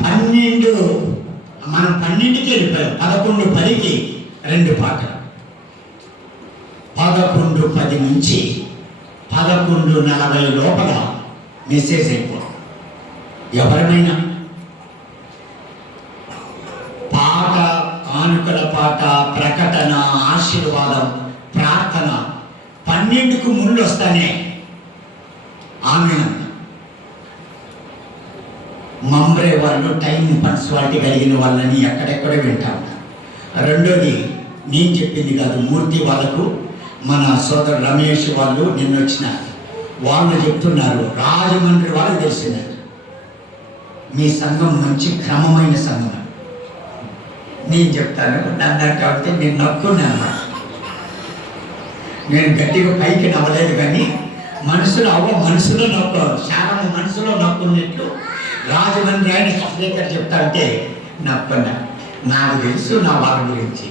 12 మనం 12కి వెళ్ళిపోయాం, 11:10కి 2 పాటలు. 11:10 నుంచి 11:40 లోపల మెసేజ్ అయిపోతుంది. ఎవరినైనా పాట, కానుకల పాట, ప్రకటన, ఆశీర్వాదం, ప్రార్థన 12కు ముందు వస్తానే ఆమె మంబ్రే వాళ్ళు టైం పంక్చువాలిటీ కలిగిన వాళ్ళని ఎక్కడెక్కడో వింటాం. రెండోది నేను చెప్పింది కాదు, మూర్తి వాళ్ళకు మన సోదరు రమేష్ వాళ్ళు నిన్న వచ్చిన వాళ్ళు చెప్తున్నారు, రాజమండ్రి వాళ్ళకి తెలిసినారు మీ సంఘం మంచి క్రమమైన సంఘం. నేను చెప్తాను, నన్ను కాబట్టి నేను నక్కున్నాను. నేను గట్టిగా పైకి నవ్వలేదు, కానీ మనసులో నొక్క శారమ మనసులో నక్కున్నట్లు రాజమండ్రి ఆయన స్పీకర్ చెప్తా అంటే నక్కున్నా. నాకు తెలుసు నా వాళ్ళ గురించి.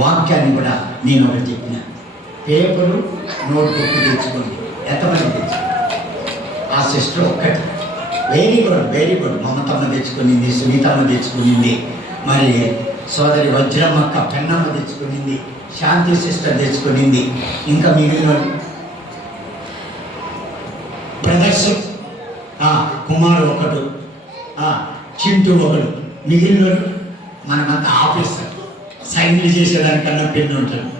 వాక్యాన్ని కూడా నేను ఒకటి చెప్పిన, పేపరు నోట్బుక్ తెచ్చుకోండి. ఎంతమంది తెచ్చుకోండి? ఆ సిస్టర్ ఒక్కటి. Very good. మమతమ్మ తెచ్చుకునింది, సునీతమ్మ తెచ్చుకునింది, మరి సోదరి వజ్రమ్మక్క పెన్నమ్మ తెచ్చుకునింది, శాంతి సిస్టర్ తెచ్చుకునింది, ఇంకా మిగిలిన బ్రదర్స్ కుమార్ ఒకడు, చింటూ ఒకడు, మిగిలిన మనమంతా ఆఫీసర్. సైన్లు చేసేదానికన్నా పెన్ను ఉంటుంది.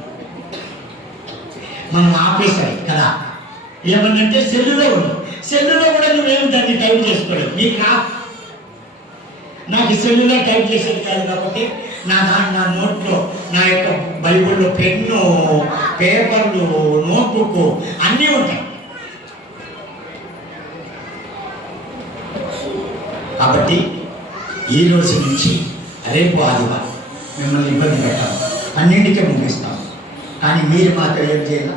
మనం ఆఫీసర్ కదా. ఏమన్నంటే సెల్లులో కూడా నువ్వేమి దాన్ని టైప్ చేసుకోలేదు. నాకు సెల్లులో టైప్ చేసేది కాదు కాబట్టి నా నోట్లో, నా యొక్క బైబిల్లో పెన్ను, పేపర్లు, నోట్బుక్ అన్నీ ఉంటాయి. కాబట్టి ఈ రోజు నుంచి రేపు ఆదివారం మిమ్మల్ని ఇబ్బంది పెట్టాము, 12కే ముగిస్తాము. కానీ మీరు మాత్రం ఏం చేయాల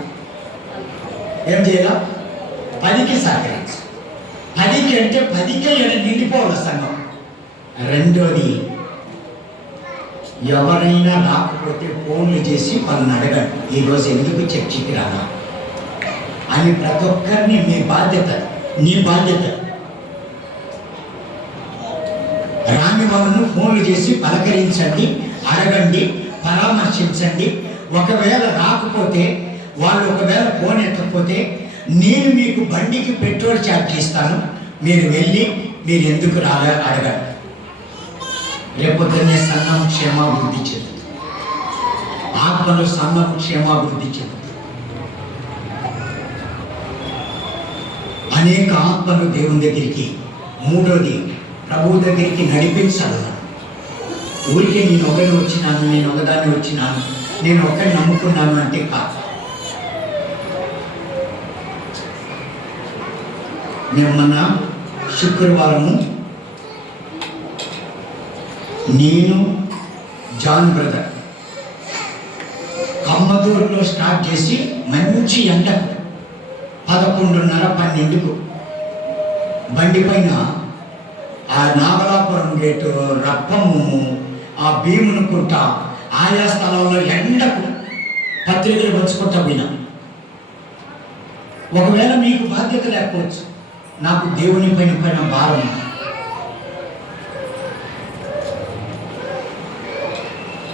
10కి సహకరించు. 10కి అంటే 10కే నిండిపోవాలి సంఘం. రెండోది, ఎవరైనా రాకపోతే ఫోన్లు చేసి వాళ్ళని అడగండి, ఈరోజు ఎందుకు చర్చికి రాదా అని. ప్రతి ఒక్కరిని నీ బాధ్యత. రాని వాళ్ళను ఫోన్లు చేసి పలకరించండి, అడగండి, పరామర్శించండి. ఒకవేళ రాకపోతే, వాళ్ళు ఒకవేళ ఫోన్ ఎత్తకపోతే, నేను మీకు బండికి పెట్రోల్ ఛార్జ్ ఇస్తాను, మీరు వెళ్ళి మీరు ఎందుకు రాలే అడగండి. రేపొద్దునే సంఘం క్షేమాభివృద్ధి చెందుతుంది, ఆత్మలో సంఘం క్షేమాభివృద్ధి చెందుతుంది. అనేక ఆత్మలు దేవుని దగ్గరికి, మూడోది ప్రభు దగ్గరికి నడిపించాలి. ఊరికి నేను ఒకరిని వచ్చినాను, నేను ఒకదాన్ని వచ్చినాను, నేను ఒకరిని నమ్ముకున్నాను అంటే కాదు. మేము మొన్న శుక్రవారము నేను జాన్ బ్రదర్ కమ్మదూరులో స్టార్ట్ చేసి మంచి ఎండ 11:30-12కు బండి పైన ఆ నాగలాపురం గేటు, రప్పము, ఆ భీమునుకుంట ఆయా స్థలంలో ఎండకు పత్రికలు పంచుకుంటా పోయినా. ఒకవేళ మీకు బాధ్యత లేకపోవచ్చు, నాకు దేవుని పైన భారం.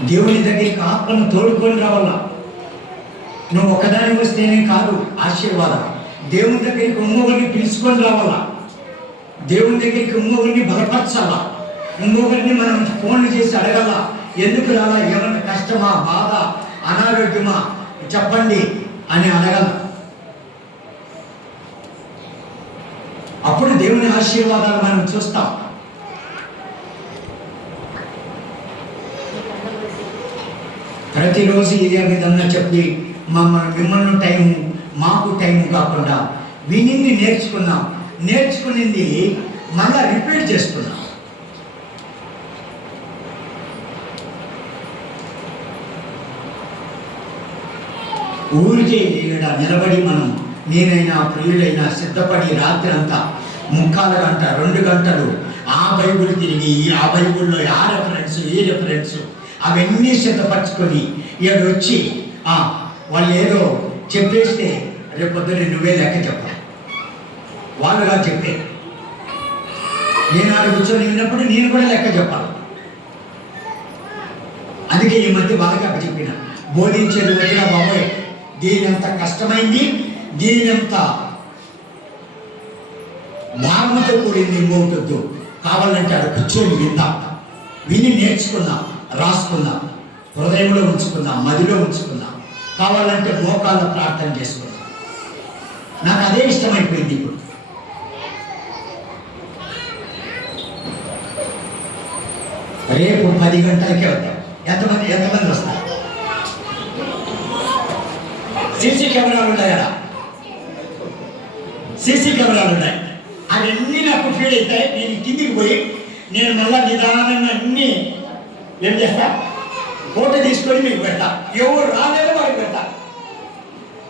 దేవుని దగ్గరికి ఆత్మను తోడుకొని రావాల. నువ్వు ఒకదాని వస్తేనే కాదు ఆశీర్వాదం. దేవుని దగ్గరికి ఇంకొకరిని పిలుచుకొని రావాలా. దేవుని దగ్గరికి ఇంకొకరిని బలపరచాలా. ఇంకొకరిని మనం ఫోన్లు చేసి అడగాల, ఎందుకు రాలా, ఏమన్నా కష్టమా, బాధ, అనారోగ్యమా చెప్పండి అని అడగాల. అప్పుడు దేవుని ఆశీర్వాదాలు మనం చూస్తాం. ప్రతిరోజు ఇదే విధంగా చెప్పి మిమ్మల్ని టైము, మాకు టైము కాకుండా వినింది నేర్చుకున్నాం, నేర్చుకునింది మళ్ళా రిపీట్ చేసుకున్నాం. ఊరికే ఇక్కడ నిలబడి మనం నేనైనా ప్రియులైనా సిద్ధపడి రాత్రి అంతా 3/4 గంట 2 గంటలు ఆ బైబిల్ తిరిగి ఆ బైబిల్లో ఆ రెఫరెన్స్ ఈ రెఫరెన్స్ అవన్నీ సిద్ధపరచుకొని ఈడు వచ్చి వాళ్ళు ఏదో చెప్పేస్తే రేపొద్దున నువ్వే లెక్క చెప్పాలి. వాళ్ళుగా చెప్పే నేను ఆడ కూర్చొని విన్నప్పుడు నేను కూడా లెక్క చెప్పాలి. అందుకే ఈ మధ్య వాళ్ళకి అక్కడ చెప్పిన బోధించేది వదిలా బాబోయ్, దీని ఎంత కష్టమైంది, దీని ఎంత భావనతో కూడింది ఇంకొకద్దు. కావాలంటే ఆడ కూర్చొని విందాం, విని నేర్చుకుందాం, రాసుకుందాం, హృదయంలో ఉంచుకుందాం, మదిలో ఉంచుకుందాం. కావాలంటే మోకాళ్ళ ప్రార్థన చేసుకుందాం. నాకు అదే ఇష్టమైపోయింది. ఇప్పుడు రేపు 10 గంటలకే వద్దాం. ఎంతమంది వస్తారు? సీసీ కెమెరాలు ఉన్నాయి కదా, సీసీ కెమెరాలు ఉన్నాయి. అవన్నీ నాకు ఫీడ్ అవుతాయి. నేను కిందికి పోయి నేను మళ్ళా నిదానంగా అన్నీ ఏం చేస్తా, ఫోటో తీసుకొని మీకు పెడతా. ఎవరు రాలేదో వాడికి పెడతా.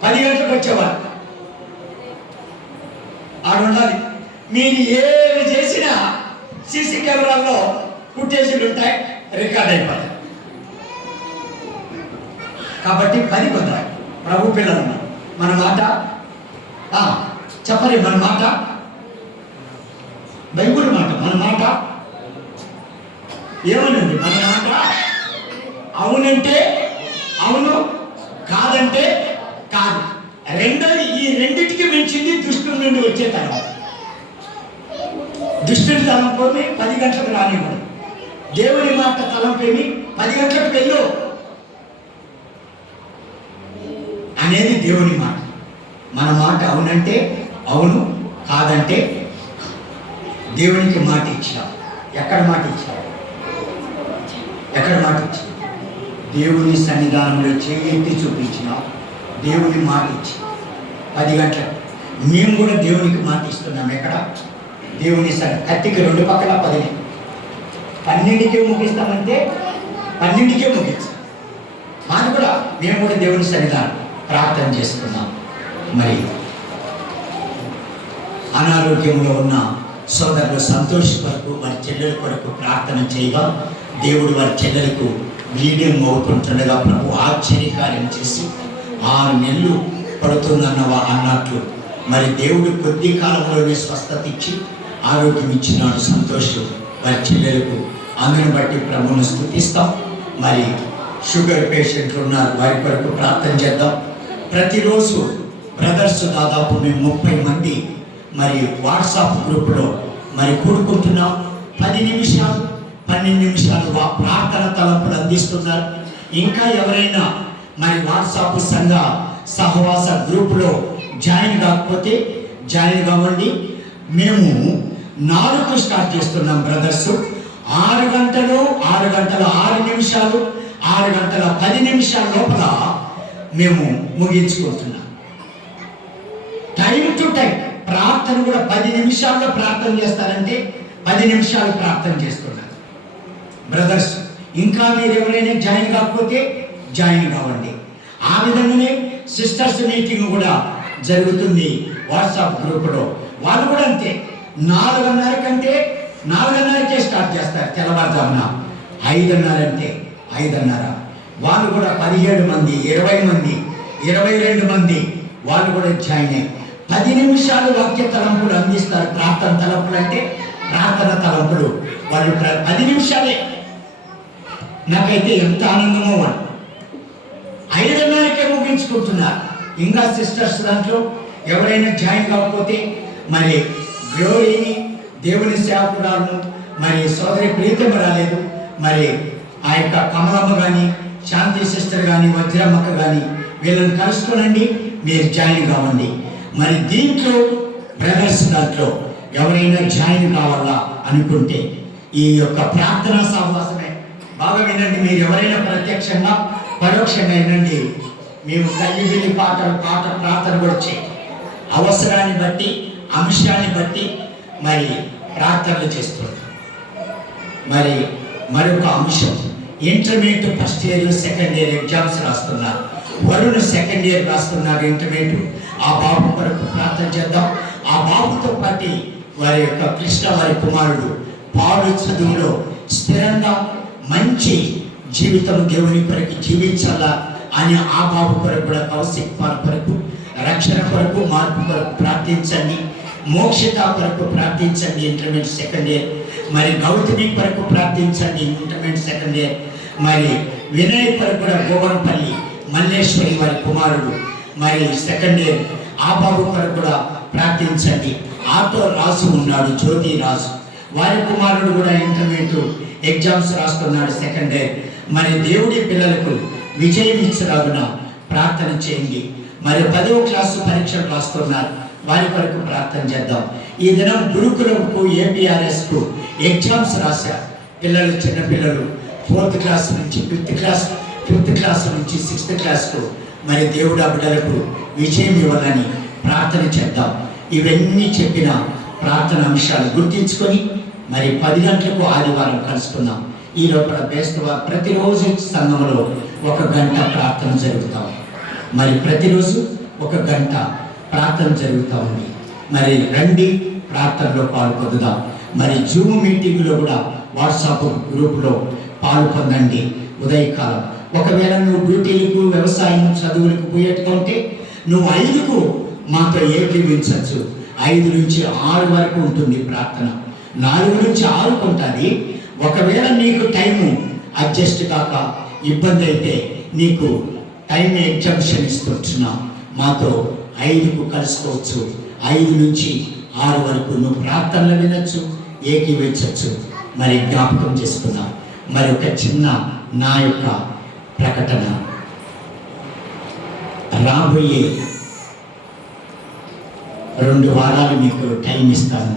10 గంటలకు వచ్చేవారు ఆడ ఉండాలి. మీరు ఏమి చేసినా సీసీ కెమెరాల్లో ఫుటేజీలు ఉంటాయి, రికార్డ్ అయిపోతాయి. కాబట్టి 10 కొందరు ప్రభు పిల్లలు మన మాట చెప్పరే, మన మాట బైబుల్ మాట, మన మాట ఏమనండి, మన మాట అవునంటే అవును, కాదంటే కాదు. రెండోది, ఈ రెండింటికి మించింది దుష్టుల నుండి వచ్చే తలం. దుష్టుడి తలంపోని 10 గంటలకు రానివ్వడు. దేవుని మాట తలంపేమి 10 గంటలకు వెళ్ళు అనేది దేవుని మాట. మన మాట అవునంటే అవును, కాదంటే దేవునికి మాట ఇచ్చావు. ఎక్కడ మాట ఇచ్చావు? ఎక్కడ మాట ఇచ్చావు? దేవుని సన్నిధానంలో చేతి చూపించినావు. దేవుని మాట ఇచ్చి 10 గంటలకు మేము కూడా దేవునికి మాట ఇస్తున్నాం. ఎక్కడ? దేవుని కత్తికి 2 పక్కల 10, 12కే ముగిస్తామంటే 12కే ముగించాం. మాది కూడా మేము కూడా దేవుని సన్నిధానం ప్రార్థన చేసుకున్నాం. మరి అనారోగ్యంలో ఉన్న సోదరులు సంతోష్ కొరకు, వారి చెల్లెల కొరకు ప్రార్థన చేయగా దేవుడు వారి చెల్లెలకు బ్లీడింగ్ అవుతుంటుండగా ప్రభు ఆశ్చర్యకార్యం చేసి 6 నెలలు అన్నట్లు మరి దేవుడు కొద్ది కాలంలోనే స్వస్థత ఇచ్చి ఆరోగ్యం ఇచ్చినాడు. సంతోష్ వారి చెల్లెలకు. అందుని బట్టి ప్రభువును స్తుతిస్తాం. మరి షుగర్ పేషెంట్లు ఉన్నారు, వారి కొరకు ప్రార్థన చేద్దాం. ప్రతిరోజు బ్రదర్స్ దాదాపు మేము 30 మంది మరి వాట్సాప్ గ్రూప్లో మరి కూడుకుంటున్నాం. 10 నిమిషాలు 12 నిమిషాలు ప్రార్థన తలంపులు అందిస్తున్నారు. ఇంకా ఎవరైనా మరి వాట్సాప్ సంఘ సహవాస గ్రూప్లో జాయిన్ కాకపోతే జాయిన్ కావండి. మేము 4కు స్టార్ట్ చేస్తున్నాం బ్రదర్స్. 6 గంటలు 6 గంటల 6 నిమిషాలు 6 గంటల 10 నిమిషాల లోపల మేము ముగించుకుంటున్నాం. టైం టు టైం ప్రార్థన ప్రార్థన కూడా 10 నిమిషాల్లో ప్రార్థన చేస్తారంటే 10 నిమిషాలు ప్రార్థన చేస్తున్నారు. బ్రదర్స్, ఇంకా మీరు ఎవరైనా జాయిన్ కాకపోతే జాయిన్ కావండి. ఆ విధంగానే సిస్టర్స్ మీటింగ్ కూడా జరుగుతుంది వాట్సాప్ గ్రూపులో. వాళ్ళు కూడా అంతే, 4:30 కంటే 4:30కే స్టార్ట్ చేస్తారు తెల్లవారుజామున. 5:30 అంటే 5:30. వాళ్ళు కూడా 17 మంది, 20 మంది, 22 మంది వాళ్ళు కూడా జాయిన్ అయ్యి 10 నిమిషాలు వాక్య తలంపులు అందిస్తారు. ప్రార్థన తలంపులు అంటే ప్రార్థన తలంపులు వాళ్ళు 10 నిమిషాలే. నాకైతే ఎంత ఆనందమో. వాళ్ళు 5:30కే ముగించుకుంటున్నారు. ఇంకా సిస్టర్స్ దాంట్లో ఎవరైనా జాయిన్ కాకపోతే మరి గ్లోరీని, దేవుని సేవకురాలను, మరి సోదరి ప్రీతమ రాలేదు, మరి ఆ యొక్క కమలమ్మ కానీ, శాంతి సిస్టర్ కానీ, వజ్రమ్మక్క కానీ వీళ్ళని కలుసుకోనండి, మీరు జాయిన్ కావండి. మరి దీంట్లో బ్రదర్స్ దాంట్లో ఎవరైనా జాయిన్ కావాలా అనుకుంటే ఈ యొక్క ప్రార్థనా సహవాసమే బాగా వినండి. మీరు ఎవరైనా ప్రత్యక్షంగా పరోక్షంగా వినండి. మేము కల్లిబిల్లి పాటలు ప్రార్థన కూడా చేయండి. అవసరాన్ని బట్టి, అంశాన్ని బట్టి మరి ప్రార్థనలు చేస్తున్నాం. మరి మరొక అంశం, intermediate first year, second year exams రాస్తున్నారు. వరుణ్ సెకండ్ ఇయర్ రాస్తున్నారు ఇంటర్మీడియట్. ఆ బాబు కొరకు ప్రార్థన చేద్దాం. ఆ బాబుతో పాటు వారి యొక్క కృష్ణ, వారి కుమారుడు పాడు చదువులో స్థిరంగా మంచి జీవితం దేవుని కొరకు జీవించాలా అని ఆ బాబు కొరకు కూడా కౌశిక్ కొరకు, రక్షణ కొరకు, మార్పు కొరకు ప్రార్థించండి. మోక్షత కొరకు ప్రార్థించండి ఇంటర్మీడియట్ సెకండ్ ఇయర్. మరి గౌతమి కొరకు ప్రార్థించండి ఇంటర్మీడియట్ సెకండ్ ఇయర్. మరి వినయ్ కొరకు కూడా గోవనపల్లి మల్లేశ్వరి వారి కుమారుడు మరి సెకండ్ ఇయర్, ఆ బాబు కొరకు కూడా ప్రార్థించండి. ఆటో రాజు ఉన్నాడు, జ్యోతి రాజు, వారి కుమారుడు కూడా ఇంటర్మీడియట్ ఎగ్జామ్స్ రాస్తున్నాడు సెకండ్ ఇయర్. మరి దేవుడి పిల్లలకు విజయం ఇచ్చలాగున ప్రార్థన చేయండి. మరి 10వ క్లాసు పరీక్షలు రాస్తున్నారు, వారి కొరకు ప్రార్థన చేద్దాం. ఈ దినం గురుకులంకు, ఏపీఆర్ఎస్కు ఎగ్జామ్స్ రాశారు పిల్లలు, చిన్నపిల్లలు 4th క్లాస్ నుంచి 5th క్లాస్ నుంచి 6th క్లాస్కు. మరి దేవుడు ఆ బిడ్డలకు విజయం ఇవ్వాలని ప్రార్థన చేద్దాం. ఇవన్నీ చెప్పిన ప్రార్థన అంశాలు గుర్తించుకొని మరి 10 గంటలకు ఆదివారం కలుసుకుందాం. ఈ లోపల బేస్తవ ప్రతిరోజు సంఘంలో 1 గంట ప్రార్థన జరుగుతాం. మరి ప్రతిరోజు 1 గంట ప్రార్థన జరుగుతూ ఉంది. మరి రండి, ప్రార్థనలో పాల్పొందుదాం. మరి జూమ్ మీటింగ్లో కూడా వాట్సాప్ గ్రూపులో పాలు పొందండి ఉదయకాలం. ఒకవేళ నువ్వు డ్యూటీలకు, వ్యవసాయం, చదువులకు పోయేట్టుకుంటే నువ్వు 5కు మాతో ఏకీవించవచ్చు. 5 నుంచి 6 వరకు ఉంటుంది ప్రార్థన. 4 నుంచి 6కు ఉంటుంది. ఒకవేళ నీకు టైము అడ్జస్ట్ కాక ఇబ్బంది అయితే నీకు టైం ఎగ్జామ్షన్ ఇస్తున్నాం, మాతో 5కు కలుసుకోవచ్చు. 5 నుంచి 6 వరకు నువ్వు ప్రార్థనలు వినొచ్చు, ఏకీవించవచ్చు. మరి జ్ఞాపకం చేసుకుందాం. మరి ఒక చిన్న నా యొక్క ప్రకటన, రాబోయే 2 వారాలు మీకు టైం ఇస్తాను.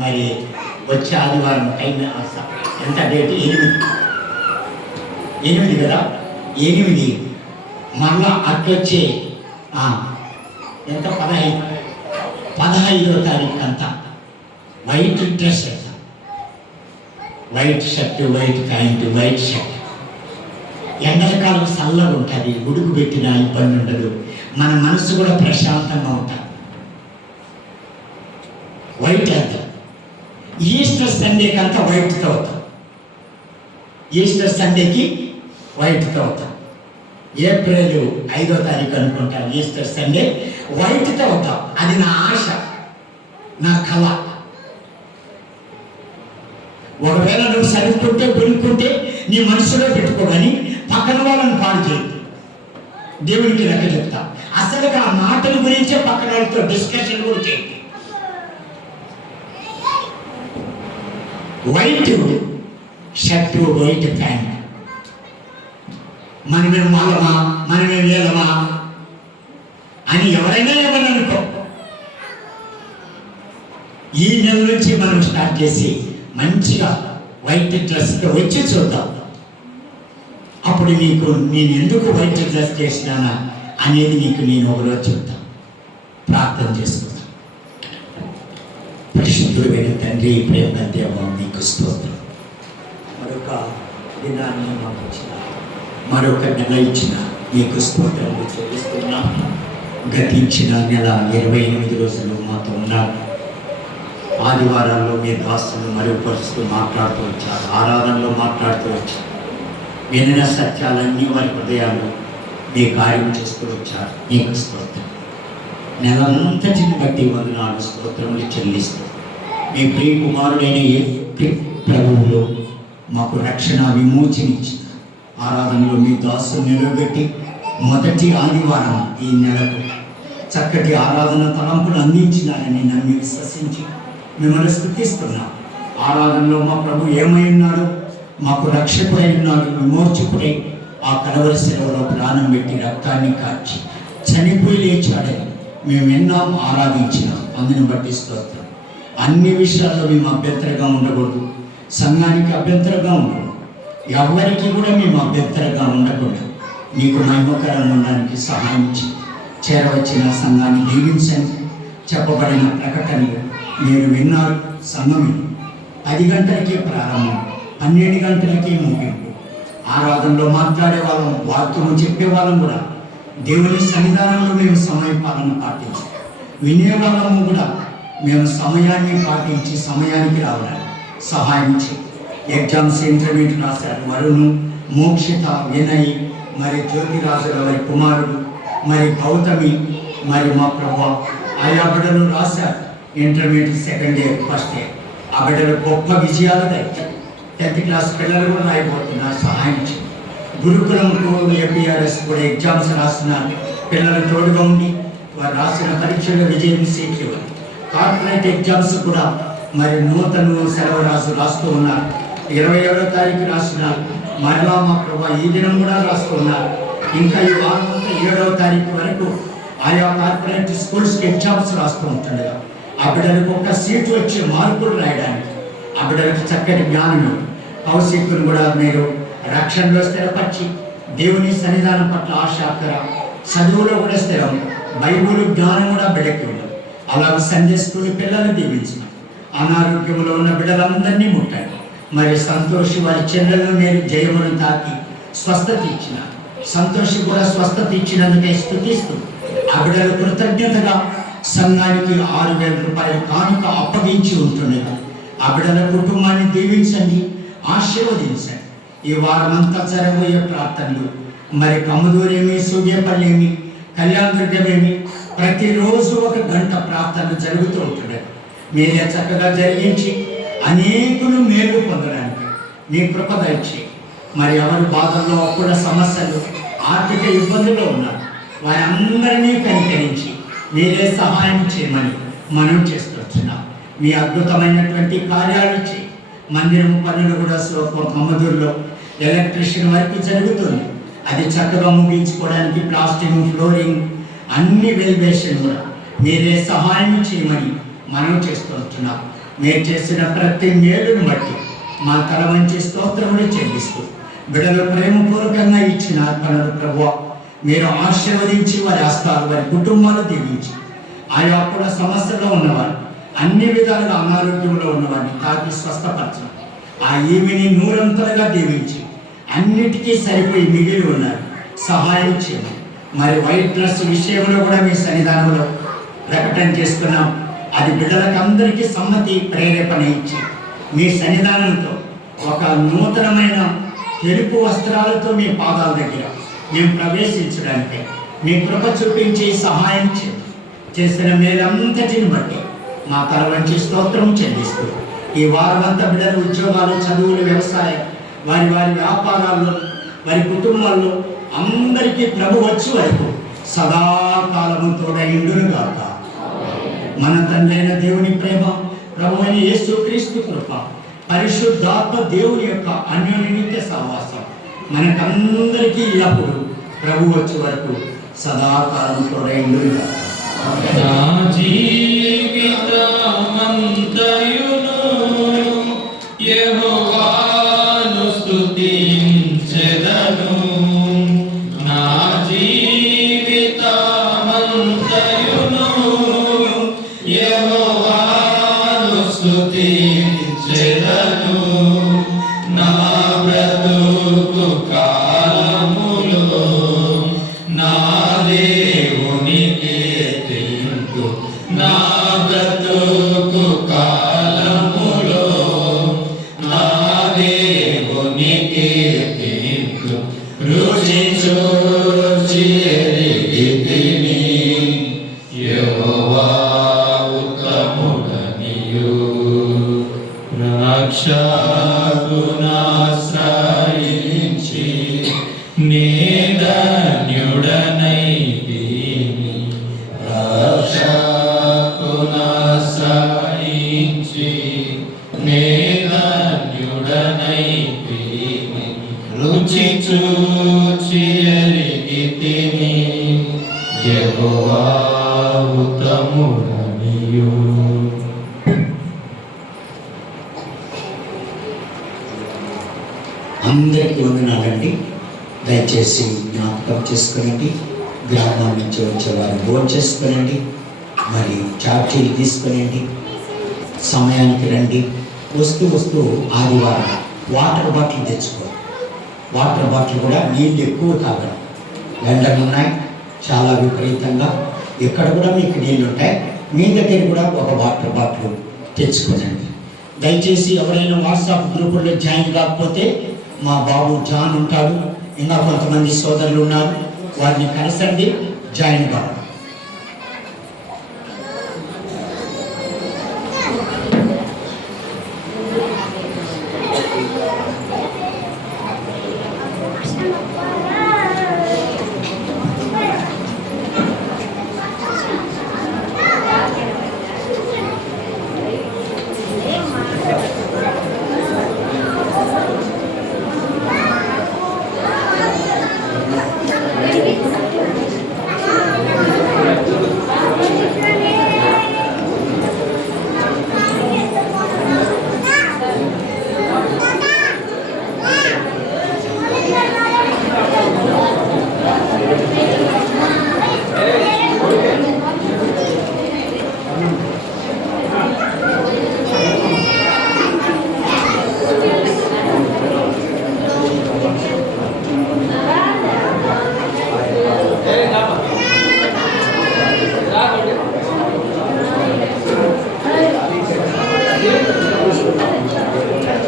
మరి వచ్చే ఆదివారం టైం ఎంత డేట్? 8 కదా, 8 మళ్ళా అట్లొచ్చే ఎంత 15వ తారీఖు అంతా వైట్ డ్రెస్ వేస్తాం, white shirt, white pant, white shirt. ఎండలకాలం చల్లగా ఉంటుంది, ఉడుకు పెట్టిన ఇబ్బంది ఉండదు, మన మనసు కూడా ప్రశాంతంగా ఉంటుంది. వైట్ అంతా ఈస్టర్ సండేకి అంతా వైట్తో అవుతాం. ఈస్టర్ సండేకి వైట్తో అవుతాం. ఏప్రిల్ 5వ తారీఖు అనుకుంటాను ఈస్టర్ సండే, వైట్తో అవుతాం. అది నా ఆశ, నా కళ. ఒకవేళ నువ్వు చదువుకుంటే కొనుక్కుంటే నీ మనసులో పెట్టుకో, కానీ పక్కన వాళ్ళని పాడు చేయదు. దేవునికి లెక్క చెప్తా. అసలు ఆ మాటల గురించే పక్కన వాళ్ళతో డిస్కషన్ కూడా చేయండి. White shirt, white pant. మనమేం వాళ్ళమా, మనమేం వేలమా అని ఎవరైనా ఏమని అనుకో. ఈ నెల నుంచి మనం స్టార్ట్ చేసి మంచిగా వైట్ డ్రెస్తో వచ్చి చూద్దాం. అప్పుడు నీకు నేను ఎందుకు వైట్ డ్రెస్ చేసినానా అనేది నీకు నేను ఒకరోజు చెప్తాను. ప్రార్థన చేసుకుందాం. పరిశుద్ధుడైన తండ్రి, ప్రేమ దేవ మీకు స్తోత్రం. మరొక దినాన్ని మాకు ఇచ్చిన, మరొక నెల ఇచ్చిన మీకు స్తోత్రాలు చెల్లిస్తున్నాం. గతించిన నెల 28 రోజులు మాతో ఉన్నారు. ఆదివారాల్లో మీ దాసులు మరుగుపరుస్తూ మాట్లాడుతూ వచ్చారు, ఆరాధనలో మాట్లాడుతూ వచ్చారు. వినిన సత్యాలన్నీ వారి హృదయాలు మీ కార్యం చేస్తూ వచ్చారు. మీకు స్తోత్రం. నెలంతటిని బట్టి వందనాలు స్తోత్రములు చెల్లిస్తూ మీ ప్రియ కుమారుడైన ప్రభువులో మాకు రక్షణ విమోచనిచ్చిన ఆరాధనలో మీ దాసులు నిలబెట్టి మొదటి ఆదివారం ఈ నెలకు చక్కటి ఆరాధన తలంపులు అందించినారని నన్ను విశ్వసించి మిమ్మల్ని స్తుతిస్తున్నాం. ఆరాధనలో మా ప్రభు ఏమై ఉన్నాడు, మాకు రక్షకుడై ఉన్నాడు, విమోచకుడై ఆ కలవరి సెలవులో ప్రాణం పెట్టి రక్తాన్ని కార్చి చనిపోయి లేచాడని మేము విన్నాం, ఆరాధించినాం. అందుని బట్టి స్తోత్రం. అన్ని విషయాల్లో మేము అభ్యంతరంగా ఉండకూడదు, సంఘానికి అభ్యంతరంగా ఉండకూడదు, ఎవరికి కూడా మేము అభ్యంతరంగా ఉండకూడదు. నీకు మహిమకరంగా ఉండడానికి సహాయం చేరవచ్చిన సంఘాన్ని దీవించండి. చెప్పబడిన ప్రకటనలు మీరు విన్నారు. సంఘం 10 గంటలకి ప్రారంభం, 12 గంటలకి ముగింపు. ఆరాధనలో మాట్లాడే వాళ్ళం, వాక్యము చెప్పేవాళ్ళం కూడా దేవుని సన్నిధానంలో మేము సమయపాలన పాటించాం. వినేవాళ్ళము కూడా మేము సమయాన్ని పాటించి సమయానికి రావడానికి సహాయం చేయి. ఎగ్జామ్స్ ఇంటర్మీడియట్ రాశారు వరుణ్, మోక్షిత, వినయ్, మరి జ్యోతిరాజుల వారి కుమారుడు, మరి గౌతమి, మరి మా ప్రభు ఆయా బిడ్డలు రాశారు. Intermediate second year, first year. ఆ బిడ్డలు గొప్ప విజయాలు దక్కాయి. 10th క్లాస్ పిల్లలు కూడా రాయిపోతున్నారు. సహాయం చేయి. గురుకులంకు ఏపీఆర్ఎస్ కూడా ఎగ్జామ్స్ రాసిన పిల్లలు తోడుగా ఉండి వారు రాసిన పరీక్షల్లో విజయం సీట్లు. కార్పొరేట్ ఎగ్జామ్స్ కూడా మరి నూతన సెలవు రాస్తూ ఉన్నారు. 27వ తారీఖు రాస్తున్నారు. మరలా మా ప్రభా ఈ దినం కూడా రాస్తూ ఉన్నారు. ఇంకా ఈ వారం అంతా 7వ తారీఖు వరకు ఆయా కార్పొరేట్ స్కూల్స్కి ఎగ్జామ్స్ రాస్తూ ఉంటుండగా ఆ బిడ్డలకు ఒక సీటు వచ్చే మార్కులు రాయడానికి ఆ బిడ్డలకు చక్కటి జ్ఞానం, కౌశికులు కూడా మీరు రక్షణలో స్థిరపరిచి దేవుని సన్నిధానం పట్ల ఆశాకర, చదువులో కూడా స్థిరం, బైబుల్ జ్ఞానం కూడా బిడ్డకి ఉండదు. అలాగే సండే స్కూల్ పిల్లలు దీవించిన, అనారోగ్యంలో ఉన్న బిడ్డలందరినీ ముట్టండి. మరి సంతోషి వారి చెల్లెలను మీరు జయమును తాకి స్వస్థత ఇచ్చిన, సంతోషి కూడా స్వస్థత ఇచ్చినందుకే స్తుతిస్తూ ఆ బిడ్డలు కృతజ్ఞతగా సంఘానికి 6,000 రూపాయలు కానుక అప్పగించి ఉంటుండగా ఆ బిడ్డల కుటుంబాన్ని దీవించండి, ఆశీర్వదించండి. ఈ వారమంతా జరగబోయే ప్రార్థనలు మరి కమ్మదూరేమి, సూర్యపల్లేమి, కళ్యాణదుర్గమేమి ప్రతిరోజు 1 గంట ప్రార్థనలు జరుగుతూ ఉంటున్నాయి. మీరే చక్కగా జరిగించి అనేకులు మేలు పొందడానికి మీ కృప దయచేయండి. మరి ఎవరు బాధల్లో అప్పుడు సమస్యలు, ఆర్థిక ఇబ్బందుల్లో ఉన్నారు, వారందరినీ కనికరించి మీరే సహాయం చేయమని మనం చేస్తున్నాం. మీ అద్భుతమైనటువంటి కార్యాలు చేయి. మందిరం పనులు కూడా కమ్మదూరులో ఎలక్ట్రిషియన్ వర్క్ జరుగుతుంది. అది చక్కగా ముగించుకోవడానికి ప్లాస్టింగ్, ఫ్లోరింగ్, అన్ని వెల్బేషన్ కూడా మీరే సహాయం చేయమని మనం చేస్తున్నాం. మీరు చేసిన ప్రతి మేలును బట్టి మా తల మంచి స్తోత్రములు చెల్లిస్తూ బిడ్డలు ప్రేమపూర్వకంగా ఇచ్చిన అర్పణలు ప్రభువా మీరు ఆశీర్వదించి వారి హస్తాలు, వారి కుటుంబాలు దీవించి ఆయా కూడా సమస్యలో ఉన్నవారు, అన్ని విధాలుగా అనారోగ్యంలో ఉన్నవారిని తాకి స్వస్థపరచండి. ఆ ఈమెని 100 దీవించి అన్నిటికీ సరిపోయి మిగిలి ఉన్నారు, సహాయం చేయండి. మరి వైట్ డ్రెస్ విషయంలో కూడా మీ సన్నిధానంలో ప్రకటన చేస్తున్నాం. అది బిడ్డలకు అందరికీ సమ్మతి, ప్రేరేపణ ఇచ్చి మీ సన్నిధానంతో ఒక నూతనమైన తెలుపు వస్త్రాలతో మీ పాదాల దగ్గర మేము ప్రవేశించడానికి మీ కృప చూపించి సహాయం చేసిన మేలంతటిని బట్టి మా తల వంచి స్తోత్రం చెల్లిస్తూ ఈ వారమంతా బిడ్డల ఉద్యోగాలు, చదువులు, వ్యవసాయం, వారి వారి వ్యాపారాల్లో, వారి కుటుంబాల్లో అందరికీ ప్రభు వచ్చి వరకు సదాకాలము తోడైండునుగాక. మన తండ్రి అయిన దేవుని ప్రేమ, ప్రభు అయిన యేసుక్రీస్తు కృప, పరిశుద్ధాత్మ దేవుని యొక్క అన్యోన్య సహవాసం మనకందరికీ ఎల్లప్పుడు ప్రభు వచ్చే వరకు సదాకాలం తోడైండునుగాక. నా జీవితమంతయును యెహోవాను స్తుతించెదను. నా జీవితమంతయును యెహోవాను ఎరిగితిని యెహోవా ఉత్తముడనియు. అందరికీ వందనాలండి. దయచేసి జ్ఞాపకం చేసుకునండి. గ్రామాల నుంచి వచ్చేవారు భోజనం చేసుకునండి, మరి చార్జీలు తీసుకునండి, సమయానికి రండి. వస్తూ ఆదివారం వాటర్ బాటిల్ తెచ్చుకో. వాటర్ బాటిల్ కూడా నీళ్ళు ఎక్కువ తాగడం. ఎండలు ఉన్నాయి చాలా విపరీతంగా. ఇక్కడ కూడా మీకు నీళ్ళు ఉంటాయి. మీ దగ్గర కూడా ఒక వాటర్ బాటిల్ తెచ్చుకోనండి. దయచేసి ఎవరైనా వాట్సాప్ గ్రూపుల్లో జాయిన్ కాకపోతే మా బాబు జాన్ ఉంటాడు, ఇంకా కొంతమంది సోదరులు ఉన్నారు, వారిని కలిసండి, జాయిన్ కావాలి.